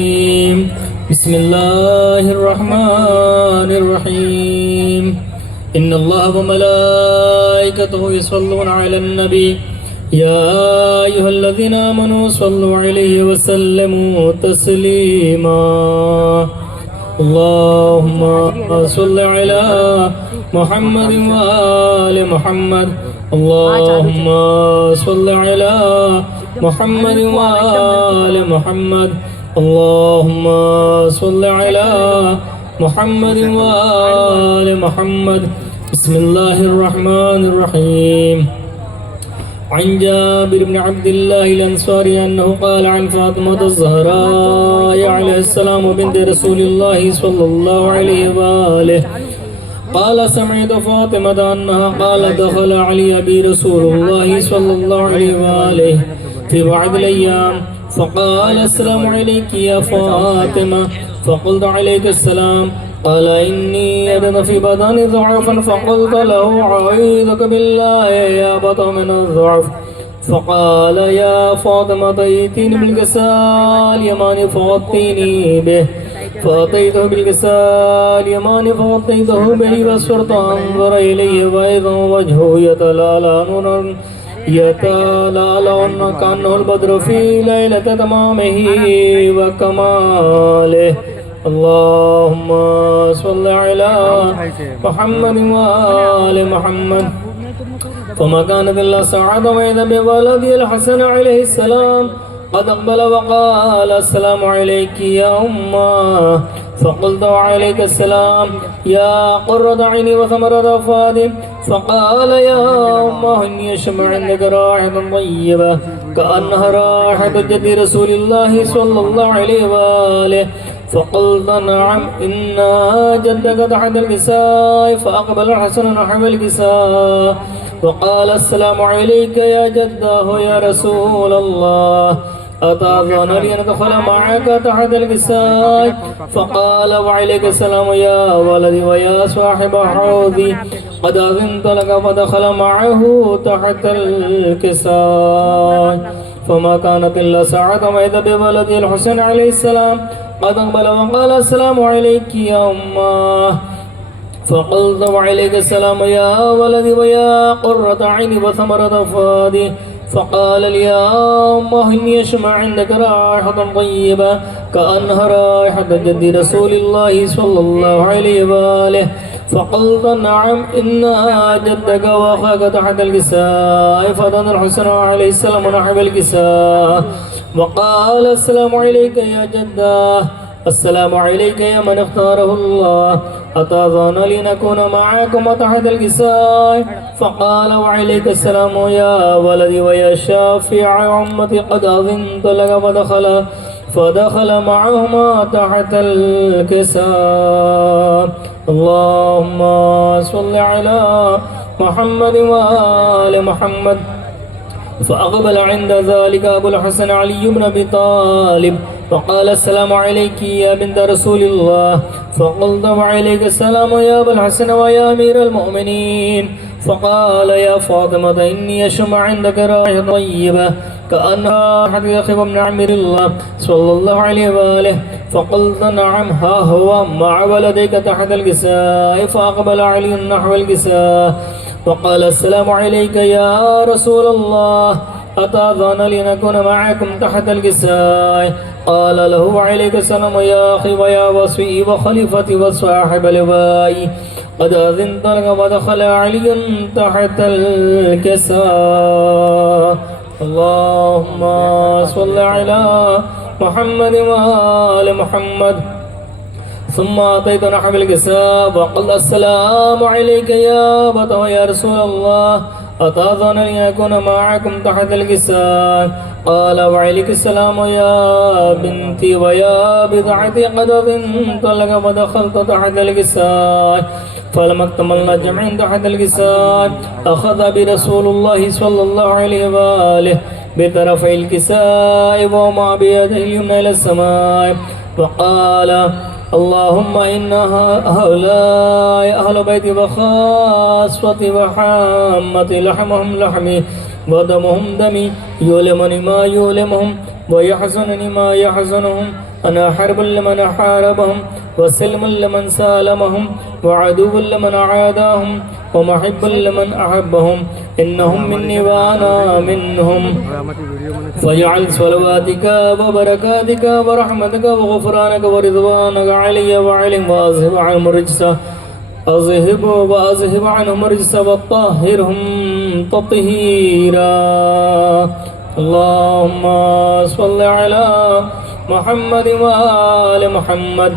الرجيم بسم الله الرحمن الرحيم إن الله وملائكته يصلون على النبي يا أيها الذين آمنوا صلوا عليه وسلموا تسليما اللهم صل على محمد وآل محمد اللهم صل على محمد وآل محمد اللهم صل على محمد وآل محمد بسم الله الرحمن الرحيم عن جابر بن عبد الله الأنصاري أنه قال عن فاطمة الزهراء عليه السلام بنت رسول الله صلى الله عليه وآله قال سمعت فاطمة أنها قال دخل علي أبي رسول الله صلى الله عليه وآله في بعض الأيام فقال السلام عليك يا فاطمة فقلت عليك السلام قال إني أجد في بدني ضعفا فقلت له أعوذك بالله يا بطن من الضعف فقال يا فاطمة ائتيني بالكساء اليماني فغطيني به فأتيته بالكساء اليماني فغطيته به وصرت أنظر إليه وإذا وجهه يتلالى كأنه البدر في ليلة تمامه وكماله اللهم صل على محمد وآل محمد فما كانت إلا ساعة وإذا بولدي الحسن عليه السلام قد أقبل وقال السلام عليك يا أمه فقلت وعليك السلام يا قرة عيني وثمرة فؤادي فقال يا أمه إني أشم عندك رائحة طيبة كأنها رائحة جد رسول الله صلى الله عليه وآله فقلت نعم إن جدك تحت الكساء فأقبل الحسن نحو الكساء وقال السلام عليك يا جداه يا رسول الله أتأذن لي أن أدخل معك تحت الكساء فقال وعليك السلام يا ولدي ويا صاحب حوضي قد أذنت لك فدخل معه تحت الكساء فما كانت إلا ساعة وإذا بولدي الحسين عليه السلام قد أقبل وقال السلام عليك يا أمه فقلت وعليك السلام يا ولدي ويا قرة عيني وثمرة فؤادي فقال لي يا أمه إني أشم عندك رائحة طيبة كأنها رائحة جد رسول الله صلى الله عليه وآله فقلت نعم إن جدك وأخاك تحت الكساء فدن الحسن عليه السلام نحو الكساء وقال السلام عليك يا جداه السلام عليك يا من اختاره الله أتأذن لنكون معكم تحت الكساء فقال وعليك السلام يا ولدي ويا شافع أمتي قد أذنت لك فدخل معهما تحت الكساء اللهم صل على محمد وآل محمد فأقبل عند ذلك أبو الحسن علي بن أبي طالب فقال السلام عليك يا بنت رسول الله فقلت وعليك السلام يا أبو الحسن ويا أمير المؤمنين فقال يا فاطمة إني أشم عندك رائحة طيبة كأنها أحد يخف من عمر الله صلى الله عليه وآله فقلت نعم ها هو مع ولديك تحت الكساء فأقبل علي نحو الكساء وقال السلام عليك يا رسول الله أتأذن لنكون معكم تحت الكساء قال له وعليك السلام يا أخي ويا وصفي وخليفتي وصاحب لوائي قد أذنت لك ودخل علي تحت الكساء اللهم صل على محمد وآل محمد ثم أتيت نحو الكساء وقال السلام عليك يا أبت يا رسول الله أتأذن أن يكون معكم تحت الكساء قال وعليك السلام يا بنتي ويا بضعتي قد أذنت لك ودخلت تحت الكساء فلما اكتملنا جميعا تحت الكساء أخذ برسول الله صلى الله عليه وآله بطرفي الكساء وما بيده اليمنى إلى السماء وقال اللهم إن هؤلاء أهل بيتي وخاصتي وحامتي لحمهم لحمي ودمهم دمي يؤلمني ما يؤلمهم ويحزنني ما يحزنهم أنا حرب لمن حاربهم وسلم لمن سالمهم وعدو لمن عاداهم ومحب لمن أحبهم إنهم مني وأنا منهم فاجعل صلواتك وبركاتك ورحمتك وغفرانك ورضوانك علي وعليهم وأذهب عنهم الرجس وأذهب عنهم الرجس وطهرهم تطهيرا اللهم صل على محمد وآل محمد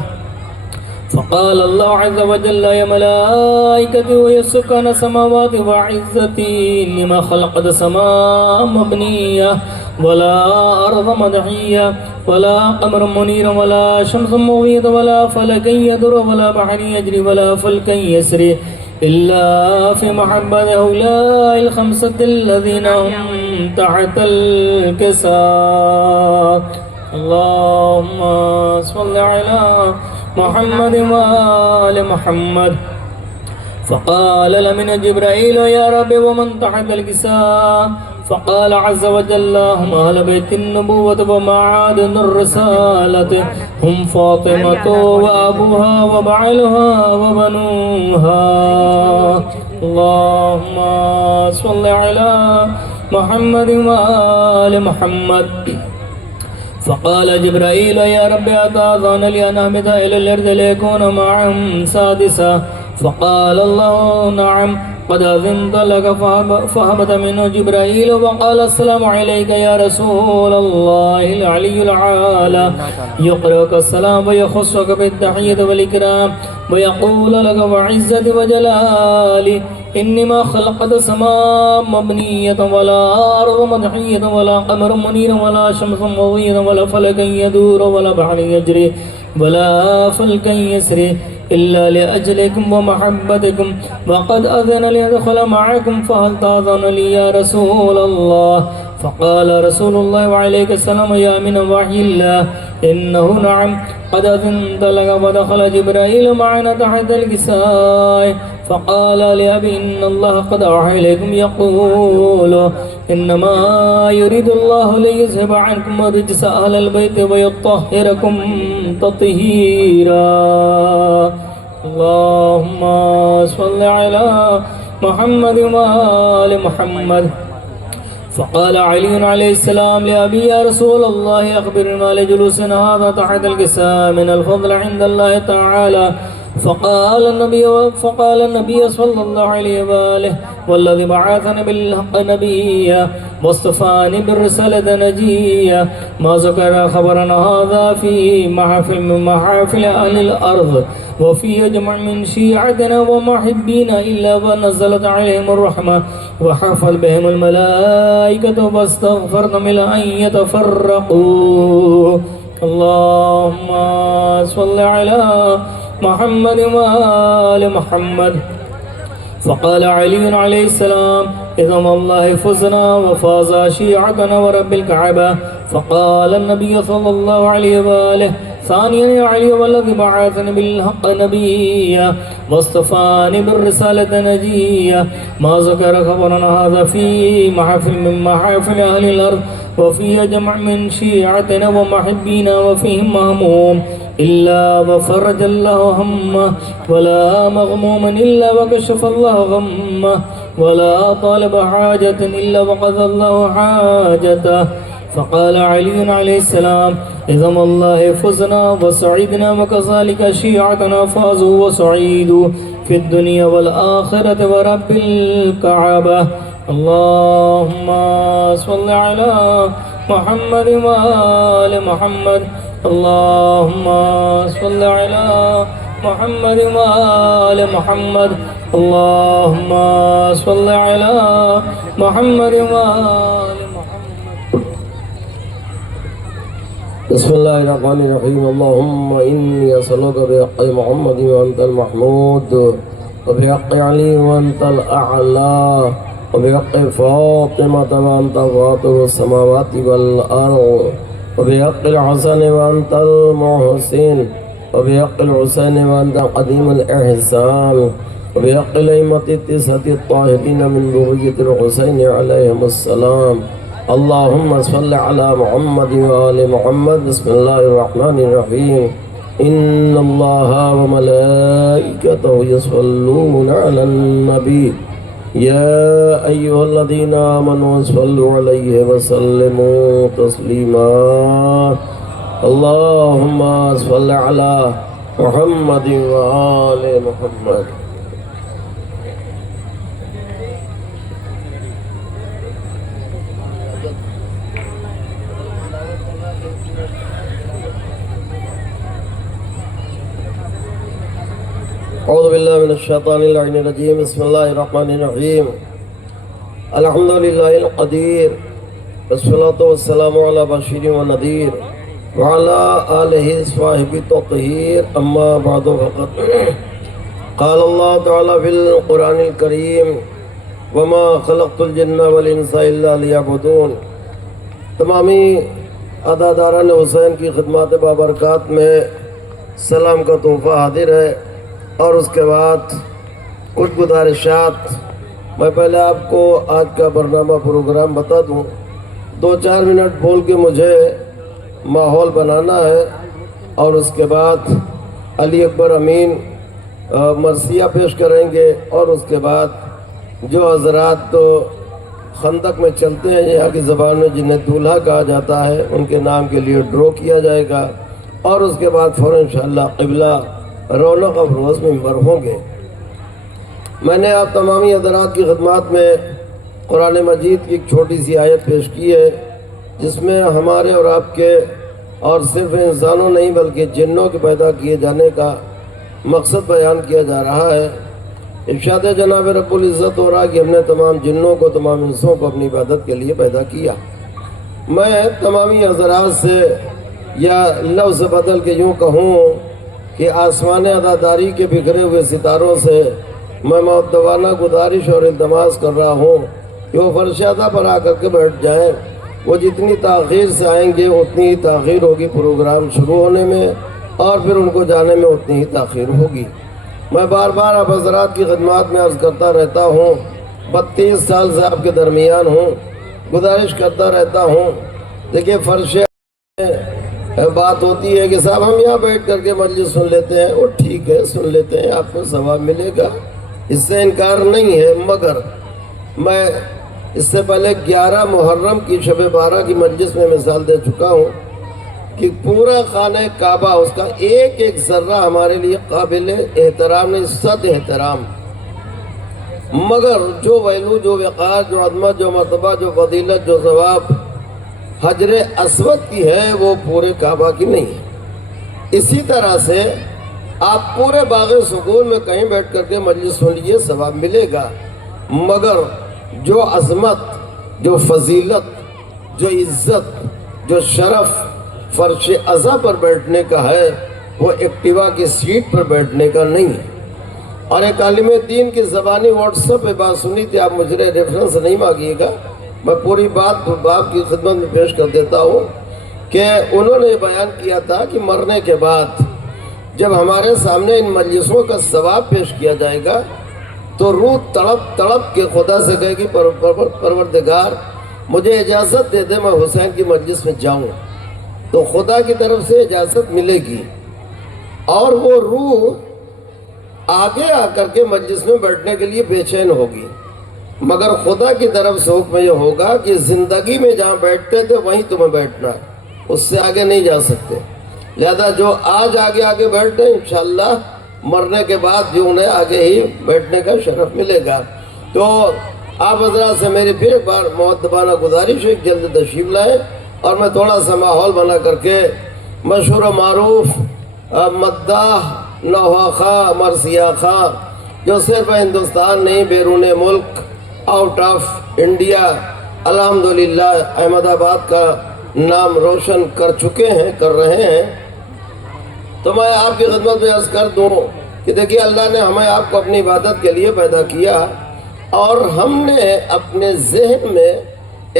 فقال الله عز وجل يا ملائكتي ويسكن السماوات وعزتي لما خلقت سماء مبنية ولا أرض مدحية ولا قمر منير ولا شمس مغيض ولا فلك يدر ولا بحر يجري ولا فلك يسري إلا في محبة هؤلاء الخمسة الذين هم تحت الكساء اللهم صل على محمد وآل محمد فقال لمن جبرائيل يا رب ومن تحت الكساء فقال عز وجل هم أهل بيت النبوة ومعادن الرسالة هم فاطمة وأبوها وبعلها وبنوها اللهم صل على محمد وآل محمد فقال جبرائيل يا رب أتأذن لي أن أهبط إلى الأرض ليكون معهم سادسا فقال الله نعم قد أذنت لك فهبط منه جبرائيل وقال السلام عليك يا رسول الله العلي العالى يقرأك السلام ويخصك بالتحية والإكرام ويقول لك وعزتي وجلالي إني ما خلقت سماء مبنية ولا أرض مدحية ولا قمر منير ولا شمس مضيئة ولا فلك يدور ولا بحر يجري ولا فلك يسري إلا لأجلكم ومحبتكم وقد أذن لي أدخل معكم فهل تأذن لي يا رسول الله فقال رسول الله وعليك السلام يا من وحي الله إنه نعم قد أذنت لك ودخل جبرائيل معنا تحت الكساء فقال لأبي إن الله قد أوحى إليكم يقول إنما يريد الله ليذهب عنكم الرجس أهل البيت ويطهركم تطهيرا اللهم صل على محمد وآل محمد فقال علي عليه السلام لأبي يا رسول الله أخبرنا لجلوسنا هذا تحت الكساء من الفضل عند الله تعالى فقال النبي صلى الله عليه وآله والذي بعثني بالحق نبيا واصطفاني بالرسالة نجيا ما ذكر خبرنا هذا في محافل من محافل أهل الأرض وفي جمع من شيعتنا ومحبينا إلا ونزلت عليهم الرحمة وحفل بهم الملائكة واستغفرت من أن يتفرقوا اللهم صل على محمد وآل محمد فقال علي عليه السلام إذا الله فزنا وفاز شيعتنا ورب الكعبة فقال النبي صلى الله عليه وآله ثانيا يا علي والذي بعثني بالحق نبيا واصطفاني بالرسالة نجيا ما ذكر خبرنا هذا في محافل من محافل أهل الأرض وفيه جمع من شيعتنا ومحبينا وفيهم مهموم إلا وفرج الله همه ولا مغموم إلا وكشف الله غمه ولا طالب حاجة إلا وقضى الله حاجته فقال علي عليه السلام إذا الله فزنا وسعدنا وكذلك شيعتنا فازوا وسعيدوا في الدنيا والآخرة ورب الكعبة اللهم صل على محمد وآل محمد اللهم صل على محمد وآل محمد اللهم صل على محمد وآل محمد بسم الله الرحمن الرحيم اللهم إني أسألك بحق محمد وأنت المحمود وبحق علي وأنت الأعلى وبحق فاطمة وأنت فاطر السماوات والأرض وبحق الحسن وأنت المحسن وبحق الحسين وأنت قديم الإحسان وبحق الأئمة التسعة الطاهرين من ذرية الحسين عليهم السلام اللهم صل على محمد وآل محمد. بسم الله الرحمن الرحيم. إن الله وملائكته يصلون على النبي يا أيها الذين آمنوا صلوا عليه وسلموا تسليما. اللهم صل على محمد وآل محمد. أعوذ بالله من الشيطان اللعين الرجيم. بسم الله الرحمن الرحيم. الحمد لله القدير والصلاة والسلام على بشير ونذير وعلى آله صاحب التطهير. أما بعد فقد قال الله تعالى في القرآن الكريم وما خلقت الجن والإنس إلا ليعبدون. تمامی عزاداران حسین کی خدمات بابرکات میں سلام کا تحفہ حاضر ہے، اور اس کے بعد کچھ گزارشات. میں پہلے آپ کو آج کا برنامہ پروگرام بتا دوں. 2-4 منٹ بول کے مجھے ماحول بنانا ہے، اور اس کے بعد علی اکبر امین مرثیہ پیش کریں گے، اور اس کے بعد جو حضرات تو خندق میں چلتے ہیں یہاں کی زبان میں جنہیں دولہا کہا جاتا ہے، ان کے نام کے لیے ڈرو کیا جائے گا، اور اس کے بعد فوراً انشاءاللہ قبلہ رونق افروز ممبر ہوں گے. میں نے آپ تمامی حضرات کی خدمات میں قرآن مجید کی ایک چھوٹی سی آیت پیش کی ہے، جس میں ہمارے اور آپ کے اور صرف انسانوں نہیں بلکہ جنوں کے پیدا کیے جانے کا مقصد بیان کیا جا رہا ہے. ارشاد جناب رب العزت ہو رہا کہ ہم نے تمام جنوں کو، تمام انسوں کو اپنی عبادت کے لیے پیدا کیا. میں تمامی حضرات سے یا لفظ بدل کے یوں کہوں کہ آسمان عزاداری کے بکھرے ہوئے ستاروں سے میں مؤدبانہ گزارش اور التماس کر رہا ہوں کہ وہ فرش عزا پر آ کر کے بیٹھ جائیں. وہ جتنی تاخیر سے آئیں گے اتنی ہی تاخیر ہوگی پروگرام شروع ہونے میں، اور پھر ان کو جانے میں اتنی ہی تاخیر ہوگی. میں بار بار آپ حضرات کی خدمات میں عرض کرتا رہتا ہوں، 32 سال سے آپ کے درمیان ہوں، گزارش کرتا رہتا ہوں. دیکھیے فرش بات ہوتی ہے کہ صاحب ہم یہاں بیٹھ کر کے مجلس سن لیتے ہیں، وہ ٹھیک ہے سن لیتے ہیں، آپ کو ثواب ملے گا، اس سے انکار نہیں ہے. مگر میں اس سے پہلے 11 محرم کی شب 12 کی مجلس میں مثال دے چکا ہوں کہ پورا خانہ کعبہ، اس کا ایک ایک ذرہ ہمارے لیے قابل احترام نہیں، صد احترام. مگر جو ویلو، جو وقار، جو عظمت، جو مرتبہ، جو فضیلت، جو ثواب حجر اسود کی ہے وہ پورے کعبہ کی نہیں ہے. اسی طرح سے آپ پورے باغ سکون میں کہیں بیٹھ کر کے مجلس سن لیجیے، ثواب ملے گا. مگر جو عظمت، جو فضیلت، جو عزت، جو شرف فرش عزا پر بیٹھنے کا ہے وہ ایکٹیوا کی سیٹ پر بیٹھنے کا نہیں ہے. اور ایک عالم دین کی زبانی واٹس ایپ پہ بات سنی تھی، آپ مجھے ریفرنس نہیں مانگیے گا، میں پوری بات باپ کی خدمت میں پیش کر دیتا ہوں کہ انہوں نے بیان کیا تھا کہ مرنے کے بعد جب ہمارے سامنے ان مجلسوں کا ثواب پیش کیا جائے گا تو روح تڑپ تڑپ کے خدا سے کہے گی پروردگار مجھے اجازت دے دے میں حسین کی مجلس میں جاؤں. تو خدا کی طرف سے اجازت ملے گی، اور وہ روح آگے آ کر کے مجلس میں بیٹھنے کے لیے بے چین ہوگی. مگر خدا کی طرف سے حکم یہ ہوگا کہ زندگی میں جہاں بیٹھتے تھے وہیں تمہیں بیٹھنا ہے، اس سے آگے نہیں جا سکتے. لہذا جو آج آگے آگے بیٹھتے ہیں انشاءاللہ مرنے کے بعد بھی انہیں آگے ہی بیٹھنے کا شرف ملے گا. تو آپ حضرات سے میری پھر ایک بار مؤدبانہ گزارش ہے، جلد تشریف لائیں، اور میں تھوڑا سا ماحول بنا کر کے مشہور و معروف مداح نوحہ خواہ مرثیہ خواہ جو صرف ہندوستان نہیں بیرون ملک آؤٹ آف انڈیا الحمدللہ احمد آباد کا نام روشن کر چکے ہیں، کر رہے ہیں. تو میں آپ کی خدمت میں عرض کر دوں کہ دیکھیے اللہ نے ہمیں آپ کو اپنی عبادت کے لیے پیدا کیا، اور ہم نے اپنے ذہن میں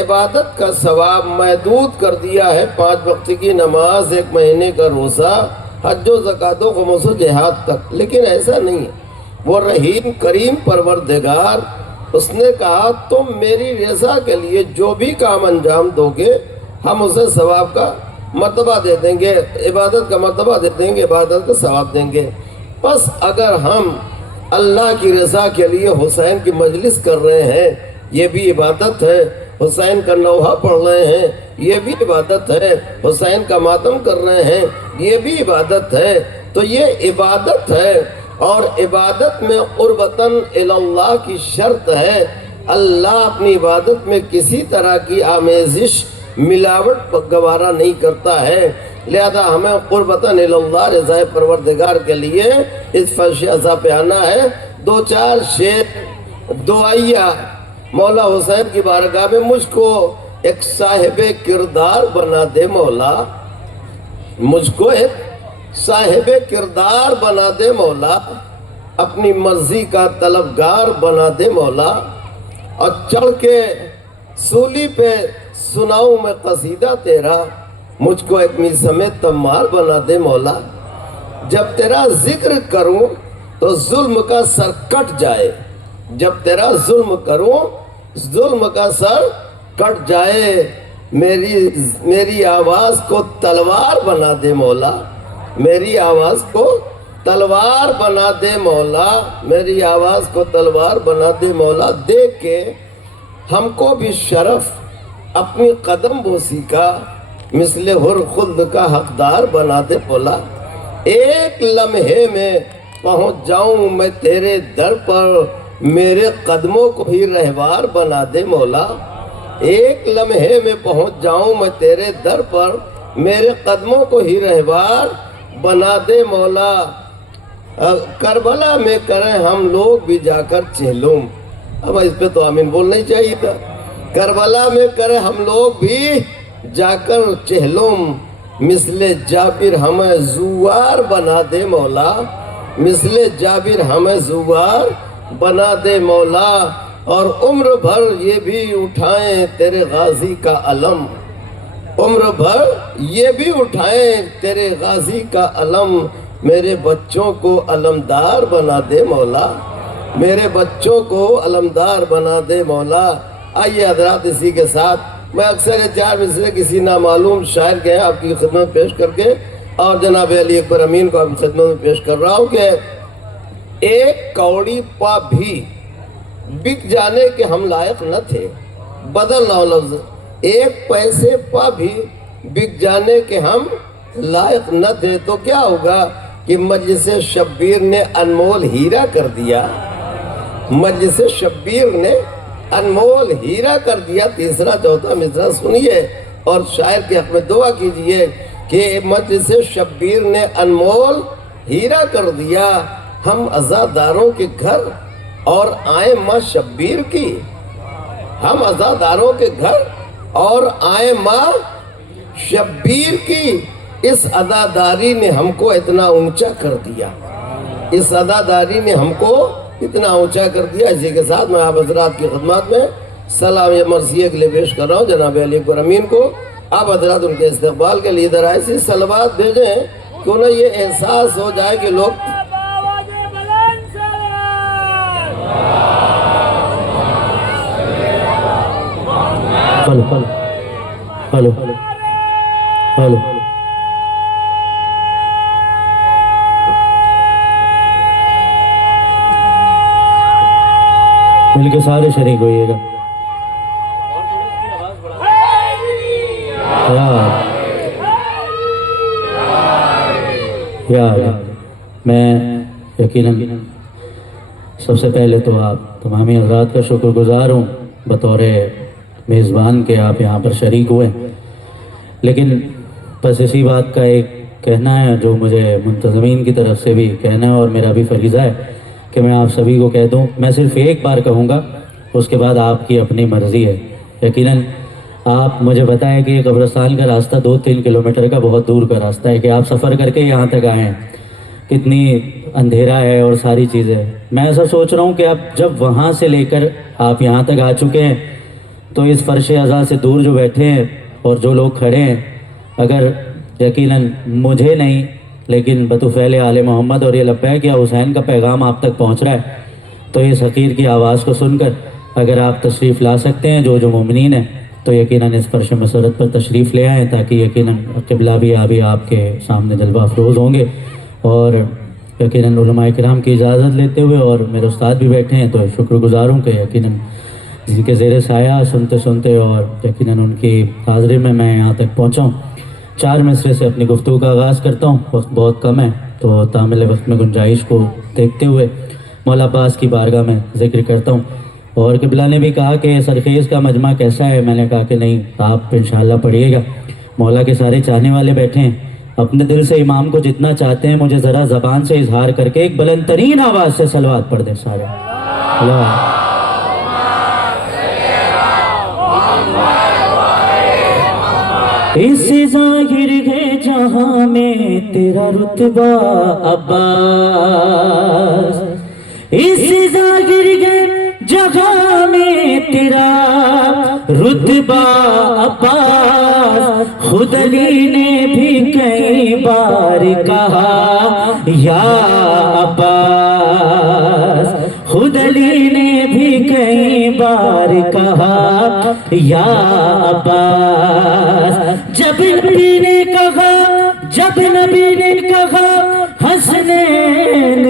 عبادت کا ثواب محدود کر دیا ہے 5 وقت کی نماز، 1 مہینے کا روزہ، حج و زکوٰۃ و خمس و جہاد تک. لیکن ایسا نہیں ہے. وہ رحیم کریم پروردگار اس نے کہا تم میری رضا کے لیے جو بھی کام انجام دو گے ہم اسے ثواب کا مرتبہ دے دیں گے، عبادت کا مرتبہ دے دیں گے، عبادت کا ثواب دیں گے۔ بس اگر ہم اللہ کی رضا کے لیے حسین کی مجلس کر رہے ہیں یہ بھی عبادت ہے، حسین کا نوحہ پڑھ رہے ہیں یہ بھی عبادت ہے، حسین کا ماتم کر رہے ہیں یہ بھی عبادت ہے، تو یہ عبادت ہے۔ اور عبادت میں قربتاً اللہ کی شرط ہے، اللہ اپنی عبادت میں کسی طرح کی آمیزش ملاوٹ گوارا نہیں کرتا ہے، لہذا ہمیں قربتاً اللہ رضا پروردگار کے لیے اس فرش عزا پہ آنا ہے۔ دو چار شعر دعائیہ مولا حسین کی بارگاہ میں، مجھ کو ایک صاحب کردار بنا دے مولا، مجھ کو ایک صاحب کردار بنا دے مولا، اپنی مرضی کا طلبگار بنا دے مولا، اور چڑھ کے سولی پہ سناؤں میں قصیدہ تیرا، مجھ کو ایک میسم تمار بنا دے مولا، جب تیرا ذکر کروں تو ظلم کا سر کٹ جائے، جب تیرا ظلم کروں ظلم کا سر کٹ جائے، میری آواز کو تلوار بنا دے مولا، میری آواز کو تلوار بنا دے مولا، میری آواز کو تلوار بنا دے مولا، دیکھ کے ہم کو بھی شرف اپنی قدم بوسی کا مثل حر خلد کا حقدار بنا دے مولا، ایک لمحے میں پہنچ جاؤں میں تیرے در پر، میرے قدموں کو ہی رہوار بنا دے مولا، ایک لمحے میں پہنچ جاؤں میں تیرے در پر، میرے قدموں کو ہی رہوار بنا دے مولا، کربلا میں کریں ہم لوگ بھی جا کر چہلم، اب اس پہ تو آمین بولنا ہی چاہیے تھا، کربلا میں کریں ہم لوگ بھی جا کر چہلم، مثل جابر ہمیں زوار بنا دے مولا، مثل جابر ہمیں زوار بنا دے مولا، اور عمر بھر یہ بھی اٹھائیں تیرے غازی کا علم، عمر بھر یہ بھی اٹھائیں تیرے غازی کا علم، میرے بچوں کو علمدار بنا دے مولا، میرے بچوں کو علمدار بنا دے مولا۔ آئیے حضرات اسی کے ساتھ میں اکثر یہ چار مصرے کسی نامعلوم شاعر کے آپ کی خدمت پیش کر کے اور جناب علی اکبر امین کو آپ کی خدمت میں پیش کر رہا ہوں کہ ایک کوڑی پا بھی بک جانے کے ہم لائق نہ تھے، بدل نہ ہو لفظ، ایک پیسے پا بھی بک جانے کے ہم لائق نہ تھے، تو کیا ہوگا کہ مجلس شبیر نے انمول ہیرا کر دیا، مجلس شبیر نے انمول ہیرا کر دیا۔ تیسرا چوتھا مصرع سنیے اور شاعر کے حق میں دعا کیجئے کہ مجلس شبیر نے انمول ہیرا کر دیا، ہم عزاداروں کے گھر اور آئیں ماں شبیر کی، ہم عزاداروں کے گھر اور آئیں ماں شبیر کی، اس عزاداری نے ہم کو اتنا اونچا کر دیا، اس عزاداری نے ہم کو اتنا اونچا کر دیا۔ اسی کے ساتھ میں آپ حضرات کی خدمات میں سلام یا مرثیے کے لیے پیش کر رہا ہوں جناب علی اکبر امین کو۔ آپ حضرات ان کے استقبال کے لیے ادھر ایسی صلوات بھیجیں کہ انہیں یہ احساس ہو جائے کہ لوگ ہلو مل کے سارے شریک ہوئیے گا۔ میں یقیناً سب سے پہلے تو آپ تمامی حضرات کا شکر گزار ہوں بطور میزبان کے آپ یہاں پر شریک ہوئے، لیکن بس اسی بات کا ایک کہنا ہے جو مجھے منتظمین کی طرف سے بھی کہنا ہے اور میرا بھی فریضہ ہے کہ میں آپ سبھی کو کہہ دوں، میں صرف ایک بار کہوں گا، اس کے بعد آپ کی اپنی مرضی ہے۔ یقیناً آپ مجھے بتائیں کہ یہ قبرستان کا راستہ 2-3 کلومیٹر کا بہت دور کا راستہ ہے کہ آپ سفر کر کے یہاں تک آئے ہیں، کتنی اندھیرا ہے اور ساری چیزیں۔ میں ایسا سوچ رہا ہوں کہ اب جب وہاں سے لے کر آپ یہاں تک آ چکے ہیں تو اس فرش عزا سے دور جو بیٹھے ہیں اور جو لوگ کھڑے ہیں، اگر یقیناً مجھے نہیں لیکن بطفیل آل محمد اور یہ لبیک یا حسین کا پیغام آپ تک پہنچ رہا ہے تو اس حقیر کی آواز کو سن کر اگر آپ تشریف لا سکتے ہیں جو مومنین ہیں تو یقیناً اس فرش مسرت پر تشریف لے آئیں، تاکہ یقیناً قبلہ بھی آپ کے سامنے جلوہ افروز ہوں گے. اور یقیناً علماء کرام کی اجازت لیتے ہوئے، اور میرے استاد بھی بیٹھے ہیں، تو شکر گزار ہوں کہ یقیناً جن کے زیر سایہ سنتے سنتے اور یقیناً ان کی حاضری میں یہاں تک پہنچا ہوں. 4 مصرے سے اپنی گفتگو کا آغاز کرتا ہوں، وقت بہت کم ہے، تو تعمیل وقت میں گنجائش کو دیکھتے ہوئے مولا پاس کی بارگاہ میں ذکر کرتا ہوں. اور قبلہ نے بھی کہا کہ سرخیز کا مجمع کیسا ہے، میں نے کہا کہ نہیں، آپ انشاءاللہ پڑھیے گا. مولا کے سارے چاہنے والے بیٹھے ہیں، اپنے دل سے امام کو جتنا چاہتے ہیں مجھے ذرا زبان سے اظہار کر کے ایک بلند ترین آواز سے صلوات پڑھ دیں سارے. اللہ اس ظاہر ہے جہاں میں تیرا رتبہ عباس، اس ظاہر ہے جہاں میں تیرا رتبہ عباس. خود علی نے بھی کئی بار کہا یا عباس، خود علی نے بھی کئی بار کہا یا عباس. جب نبی نے کہا حسنین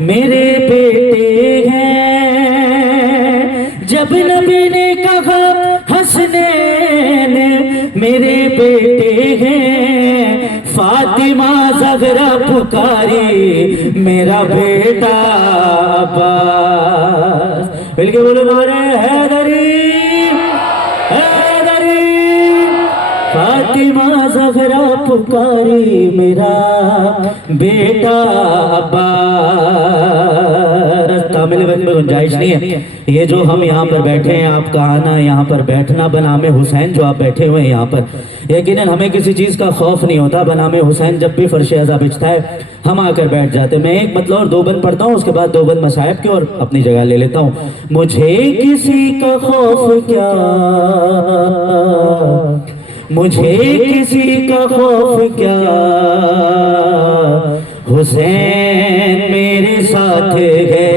میرے بیٹے ہیں، جب نبی نے کہا حسنین میرے بیٹے ہیں، فاطمہ زہرا پکاری میرا بیٹا عباس. مل کے بولو مارے حیدری حیدری، فاطمہ زہرا پکاری میرا بیٹا عباس. کامل وقت میں گنجائش نہیں ہے. یہ جو ہم یہاں پر بیٹھے ہیں، آپ کا آنا یہاں پر بیٹھنا بنام حسین جو آپ بیٹھے ہوئے ہیں یہاں پر، یقیناً ہمیں کسی چیز کا خوف نہیں ہوتا. بنام حسین جب بھی فرش عزا بچھتا ہے ہم آ کر بیٹھ جاتے ہیں. میں ایک مطلب اور 2 بند پڑھتا ہوں، اس کے بعد 2 بند مصائب کے اور اپنی جگہ لے لیتا ہوں. مجھے کسی کا خوف کیا، مجھے کسی کا خوف کیا، حسین میرے ساتھ ہے.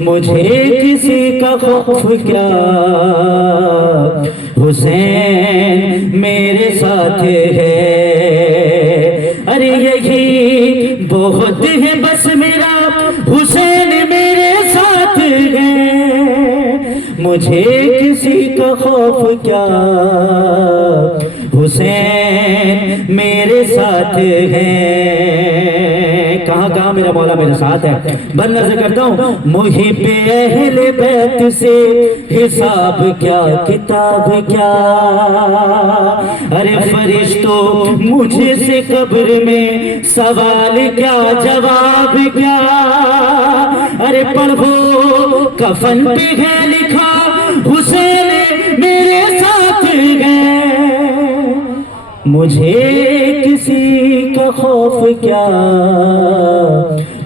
مجھے کسی کا خوف کیا، حسین میرے ساتھ ہے. ارے یہی بہت ہے بس میرا، حسین میرے ساتھ ہے. مجھے کسی کا خوف کیا، حسین میرے ساتھ ہے. کہاں میرا مولا میرے ساتھ ہے. بند نظر کرتا ہوں. محب اہل بیت سے حساب کیا کتاب کیا، ارے فرشتوں مجھے سے قبر میں سوال کیا جواب کیا. ارے پڑھو کفن پہ ہے لکھا حسین میرے ساتھ ہے. مجھے کسی کا خوف کیا،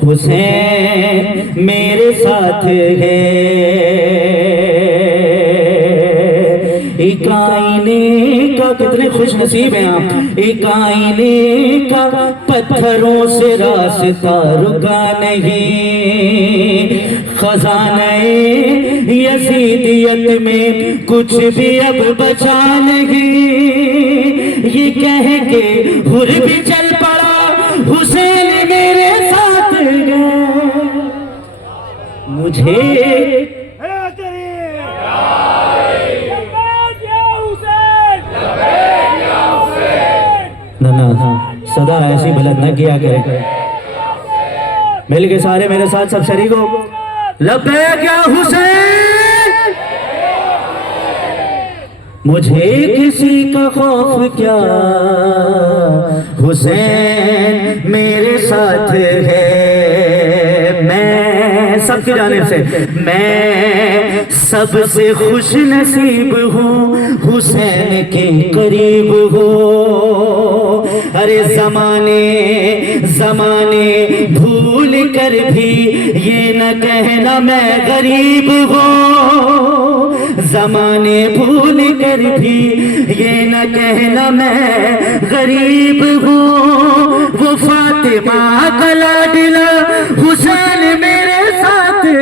حسین میرے ساتھ ہے. ایک آئینے کا، کتنے خوش نصیب ہیں آپ، ایک آئینے کا پتھروں سے راستہ رکا نہیں. خزانہ یزیدیت میں کچھ بھی اب بچا نہیں. یہ کہہ کے حر بھی چل پڑا حسین میرے ساتھ ہے. مجھے صدا ایسی بلند نہ کیا کرے. مل کے سارے میرے ساتھ سب شریک ہو. لبیک یا حسین. مجھے کسی کا خوف کیا، حسین میرے ساتھ ہے. میں سب کی جانب سے میں سب سے خوش نصیب ہوں، حسین کے قریب ہوں. ارے زمانے بھول کر بھی یہ نہ کہنا میں غریب ہوں. زمانے بھول کر بھی یہ نہ کہنا میں غریب ہوں. وہ فاطمہ کا لاڈلا حسین میرے ساتھ ہے.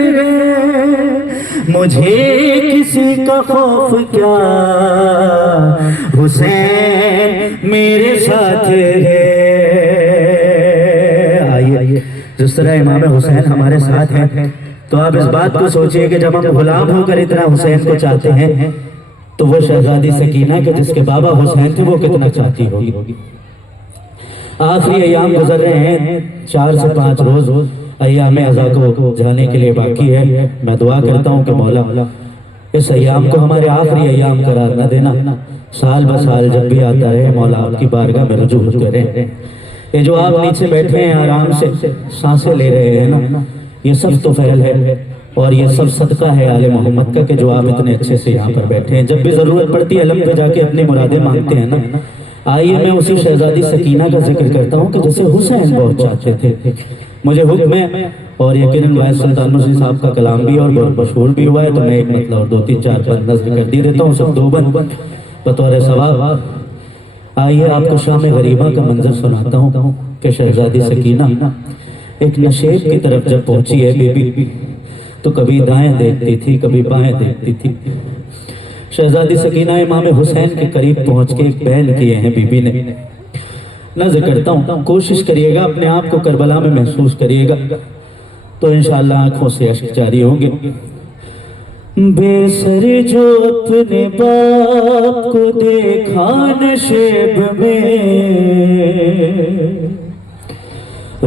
مجھے کسی کا خوف کیا، حسین میرے ساتھ ہے۔ آئیے جس طرح امام حسین ہمارے ساتھ ہیں تو آپ اس بات کو سوچئے کہ جب ہم غلام ہو کر اتنا حسین کو چاہتے ہیں تو وہ شہزادی سکینہ کہ جس کے بابا حسین تھے وہ کتنا چاہتی ہوگی۔ آخری ایام گزر رہے ہیں، 4 سے 5 روز ایام عزا کو جانے کے لیے باقی ہے۔ میں دعا کرتا ہوں کہ مولا اس ایام کو ہمارے آخری ایام قرار نہ دینا، سال بسال جب بھی آتا رہے مولا آپ کی بارگاہ میں رجوع ہوتے رہے۔ یہ جو آپ نیچے بیٹھے ہیں آرام سے سانسیں لے رہے ہیں نا، یہ سب تو فعل ہے اور یہ سب صدقہ ہے آل محمد کا کہ جو آپ اتنے اچھے سے یہاں پر بیٹھے ہیں۔ جب بھی ضرورت پڑتی ہے علم پہ جا کے اپنی مرادیں مانگتے ہیں نا۔ آئیے میں اسی شہزادی سکینہ کا ذکر کرتا ہوں کہ جسے حسین بہت چاہتے تھے۔ مجھے حکم ہے اور یقیناً وائس سلطان مسلم صاحب کا کلام بھی اور بہت مشہور بھی ہوا ہے تو میں ایک مطلب اور 2-3-4 نظر کر دی دیتا ہوں، صرف 2 بند بطور ثواب۔ آئیے آپ کو شام غریبہ کا منظر سناتا ہوں کہ شہزادی سکینہ ایک نشیب کی طرف جب پہنچی ہے بی بی تو کبھی دائیں دیکھتی تھی کبھی بائیں دیکھتی تھی۔ شہزادی سکینہ امام حسین کے قریب پہنچ کے ایک بیان کیے ہیں بی بی نے، نظر کرتا ہوں کوشش کریے گا اپنے آپ کو کربلا میں محسوس کریے گا تو انشاءاللہ آنکھوں سے اشک جاری ہوں گے۔ بے سر جو اپنے باپ کو دیکھا نشیب میں،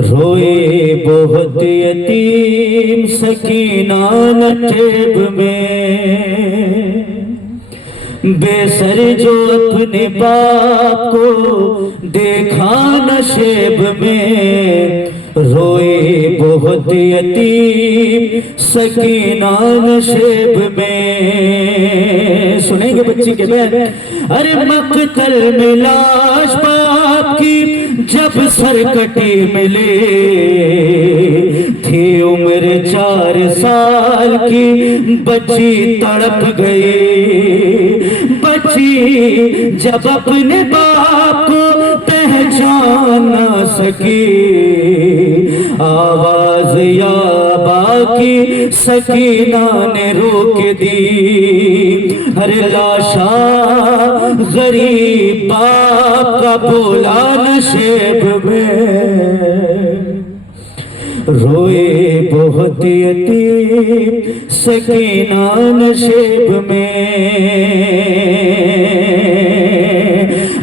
روئے بہت یتیم سکینہ نشیب میں۔ بے سر جو اپنے باپ کو دیکھا نشیب میں، روئے بہت یتیم سکینہ نشیب میں۔ سنیں گے بچی کے بیان؟ ارے مقتل میں لاش باپ کی جب سر کٹی ملے، تھی عمر 4 سال کی بچی تڑپ گئی۔ بچی جب اپنے باپ کو پہچان نہ سکی، آواز یا باقی سکینہ نے روک دی۔ ہر لاشا غریب باپ کا بولا نشیب میں، روئے بہت یتیم سکینہ نشیب میں۔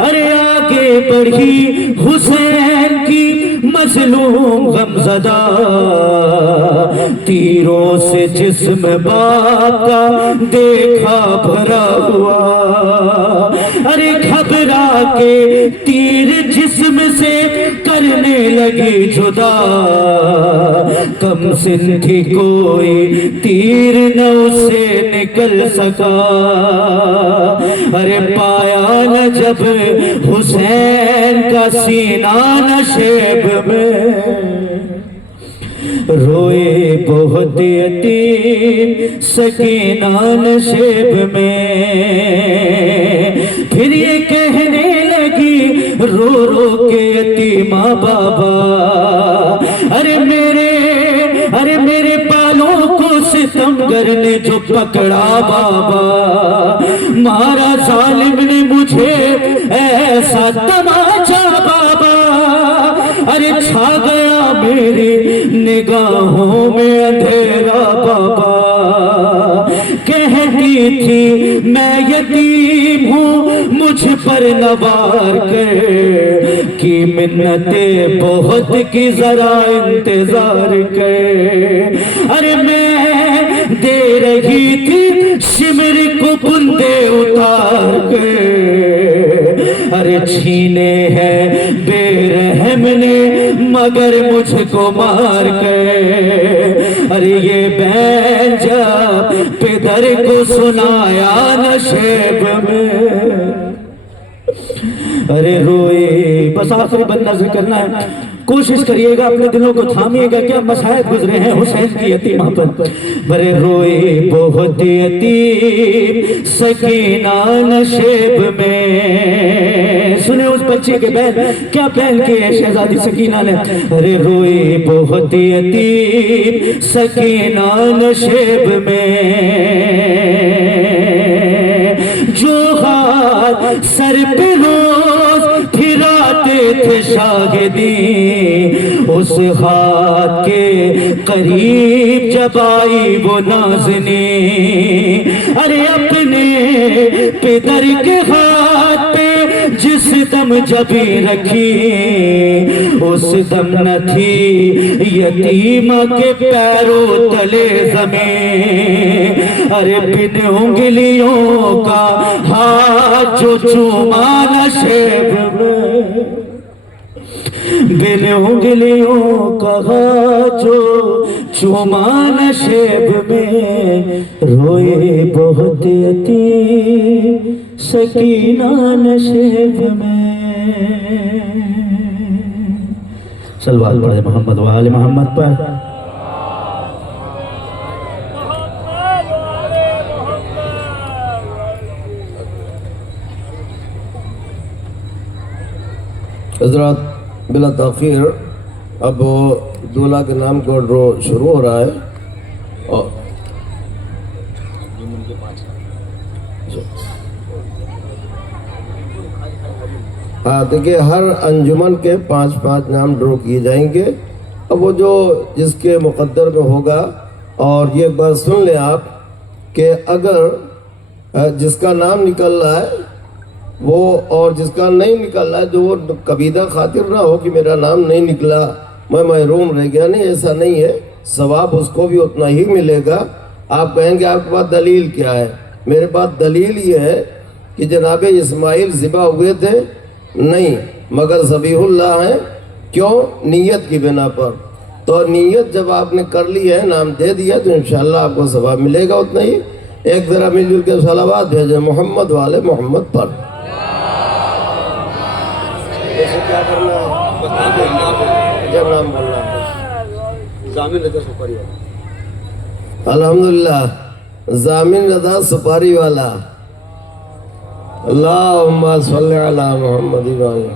ارے آگے بڑھی حسین کی مظلوم غمزدہ، تیروں سے جسم باپ کا دیکھا بھرا ہوا۔ ارے گھبرا کے تیر جسم سے کرنے لگی جدا، کم سن تھی کوئی تیر نہ اسے نکل سکا۔ ارے پایا نہ جب حسین کا سینہ نشیب میں، روئے بہت یتیم سکینہ نشیب میں۔ پھر یہ کہنے لگی رو رو کے یتیمہ بابا، ارے میرے بالوں کو ستمگر نے جو پکڑا بابا، مارا ظالم نے مجھے ایسا تماچا بابا، ارے چھا گیا میری نگاہوں میں اندھیرا بابا۔ کہتی تھی میں یتیم ہوں مجھ پر نوار کر، کی منتیں بہت کی ذرا انتظار کر۔ ارے میں دے رہی تھی شمر کو بندے اتار کر، ارے چھینے ہیں بے رحم نے مگر مجھ کو مار کر۔ ارے یہ بین جب پدر کو سنایا نشیب میں، ارے روئے۔ بس آخری بند نظر کرنا ہے، کوشش کریے گا اپنے دلوں کو تھامیے گا، کیا مسائب گزرے ہیں حسین کی یتیمہ پر۔ برے روئے بہت یتیم سکینہ نشیب میں، سنے اس بچے کے بین کیا پہن کے شہزادی سکینہ نے؟ ارے روئی بہت یتیم سکینہ نشیب میں، جو ہاتھ سر پہ روز پھراتے تھے شاہدی، اس ہاتھ کے قریب جب آئی وہ نازنی، ارے اپنے پدر کے ہاتھ پہ جس دم جبی رکھی، اس دم نہ تھی یتیمہ کے پیروں تلے زمین، ارے بن انگلیوں کا ہاتھ جو چوما نشیب میں، بن انگلیوں کا ہاتھ جو چوما نشیب میں، روئے بہت یتیم سکینہ نشیب میں۔ صلوات پڑھے محمد و آل محمد پر۔ حضرات بلا تاخیر اب دولہا کے نام کو ڈرو شروع ہو رہا ہے، اور دیکھیے ہر انجمن کے 5 نام ڈرو کیے جائیں گے۔ اب وہ جو جس کے مقدر میں ہوگا، اور یہ بات سن لیں آپ کہ اگر جس کا نام نکل رہا ہے وہ اور جس کا نہیں نکل رہا ہے، جو وہ کبیدہ خاطر نہ ہو کہ میرا نام نہیں نکلا میں محروم رہ گیا، نہیں، ایسا نہیں ہے، ثواب اس کو بھی اتنا ہی ملے گا۔ آپ کہیں گے آپ کے پاس دلیل کیا ہے؟ میرے پاس دلیل یہ ہے کہ جناب اسماعیل ذبح ہوئے تھے نہیں، مگر ذبیح اللہ ہیں، کیوں؟ نیت کی بنا پر۔ تو نیت جب آپ نے کر لی ہے، نام دے دیا، تو انشاءاللہ آپ کو ثواب ملے گا اتنا ہی۔ ایک ذرا مل جل کے صلوات بھیجیں محمد والے محمد پر۔ کیا کرنا ہے؟ جب نام بولنا ہے ضامن رضا سپاری والا، الحمدللہ ضامن رضا سپاری والا، اللہم صلی علی محمد وعلی۔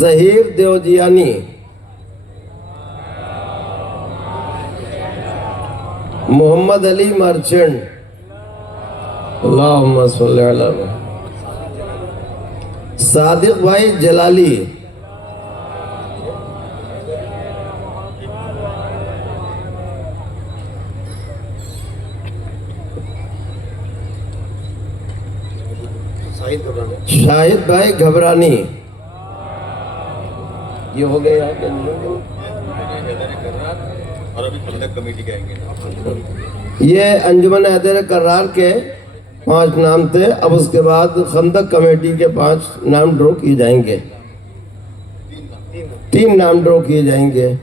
ظہیر دیوجیانی، محمد علی مرچنٹ، اللہم صلی علی محمد۔ صادق بھائی جلالی، شاہد بھائی گھبرانی، یہ ہو گئے آپ یہ انجمن حیدر کرار کے 5 نام تھے۔ اب اس کے بعد خندق کمیٹی کے 5 نام ڈرو کیے جائیں گے، 3 نام ڈرو کیے جائیں گے۔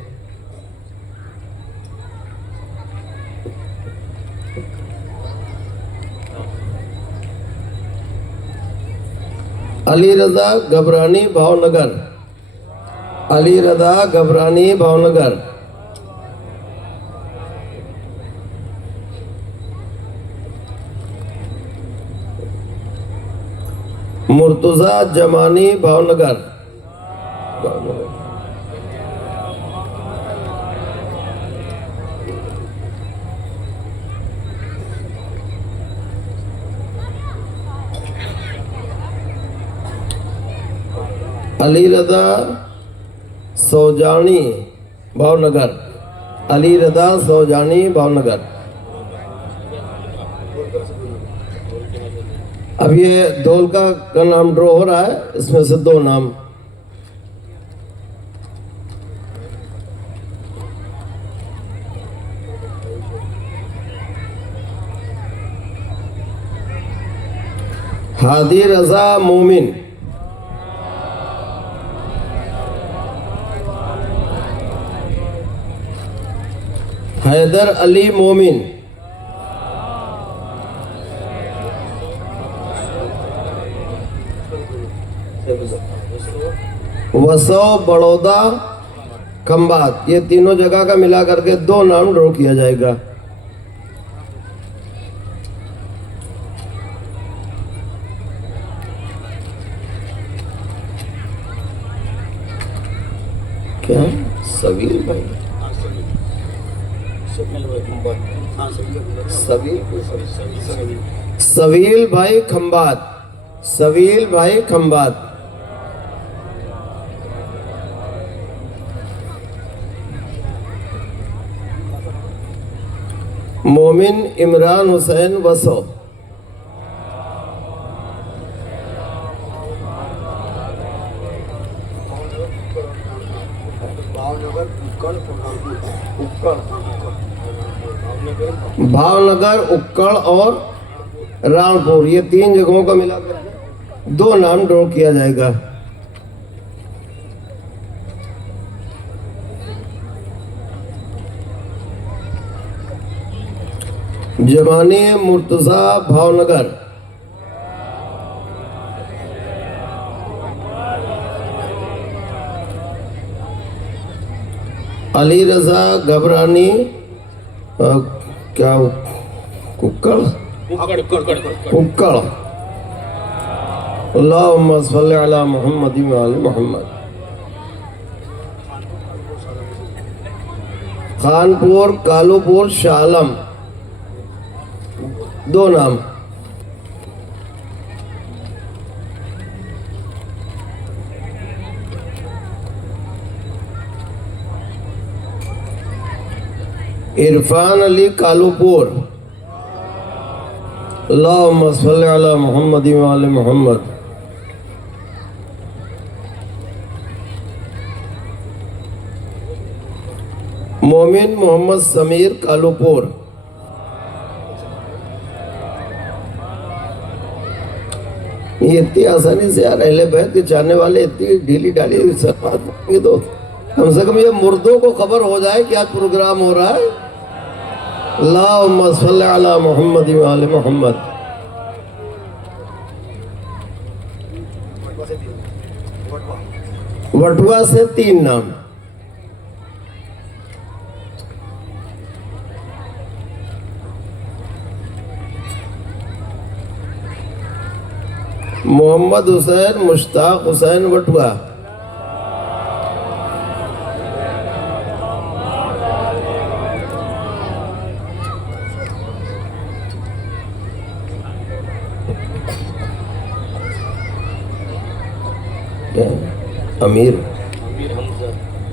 علی رضا گھبرانی بھاونگر، علی رضا گھبرانی بھاونگر۔ مرتضی جمانی بھاونگر، علی رضا سوجانی بھاونگر، علی رضا سوجانی بھاونگر۔ اب یہ دولکا کا نام ڈرو ہو رہا ہے، اس میں سے 2 نام۔ ہادی رضا مومن، حیدر علی مومن، وسو بڑودا کھمبات۔ یہ تینوں جگہ کا ملا کر کے 2 نام ڈرو کیا جائے گا۔ کیا سویل بھائی سویل بھائی کھمبات سویل بھائی کھمبات مومن عمران حسین وسو بھاؤ نگر اکڑ اور رامپور یہ 3 جگہوں کا ملا کر 2 نام ڈرا کیا جائے گا. جمانی مرتضیٰ بھاؤ نگر علی رضا گھبرانی کیا ککڑ اللہم صلی علی محمد و آل محمد. خانپور کالوپور شاہ عالم 2 نام. عرفان علی کالوپور اللہم صلی علی محمد و آل محمد. مومن محمد سمیر کالوپور یہ اتنی آسانی سے یار اہل بیت کے چاہنے والے اتنی ڈھیلی ڈالی ہوئی تو کم سے کم یہ مردوں کو خبر ہو جائے کہ آج پروگرام ہو رہا ہے. اللہم صلی علی محمد و آل محمد. وٹوا سے 3 نام. محمد حسین مشتاق حسین وٹوا.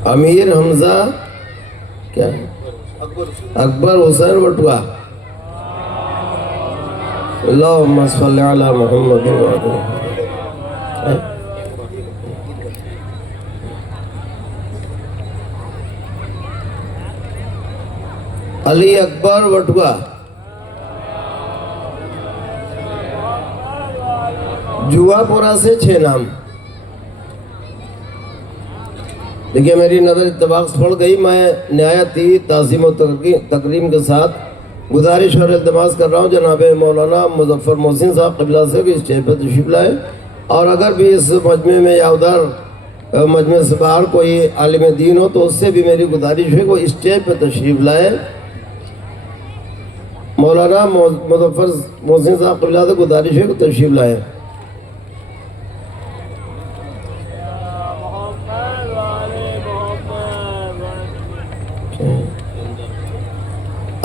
امیر حمزہ کیا اکبر حسین وٹوا. اللہم صلی علی محمد و آل محمد. علی اکبر وٹوا. جوا پورا سے 6 نام. دیکھیے میری نظر اتفاق سے پڑ گئی. میں نہایتی تعظیم و تکریم کے ساتھ گزارش اور التماس کر رہا ہوں جناب مولانا مظفر محسن صاحب قبلہ سے کہ اس اسٹیج پہ تشریف لائے. اور اگر بھی اس مجمع میں یا ادھر مجمع سے باہر کوئی عالم دین ہو تو اس سے بھی میری گزارش ہے کہ وہ اسٹیج پہ تشریف لائے. مولانا مظفر محسن صاحب قبلہ سے گزارش ہے کہ تشریف لائے.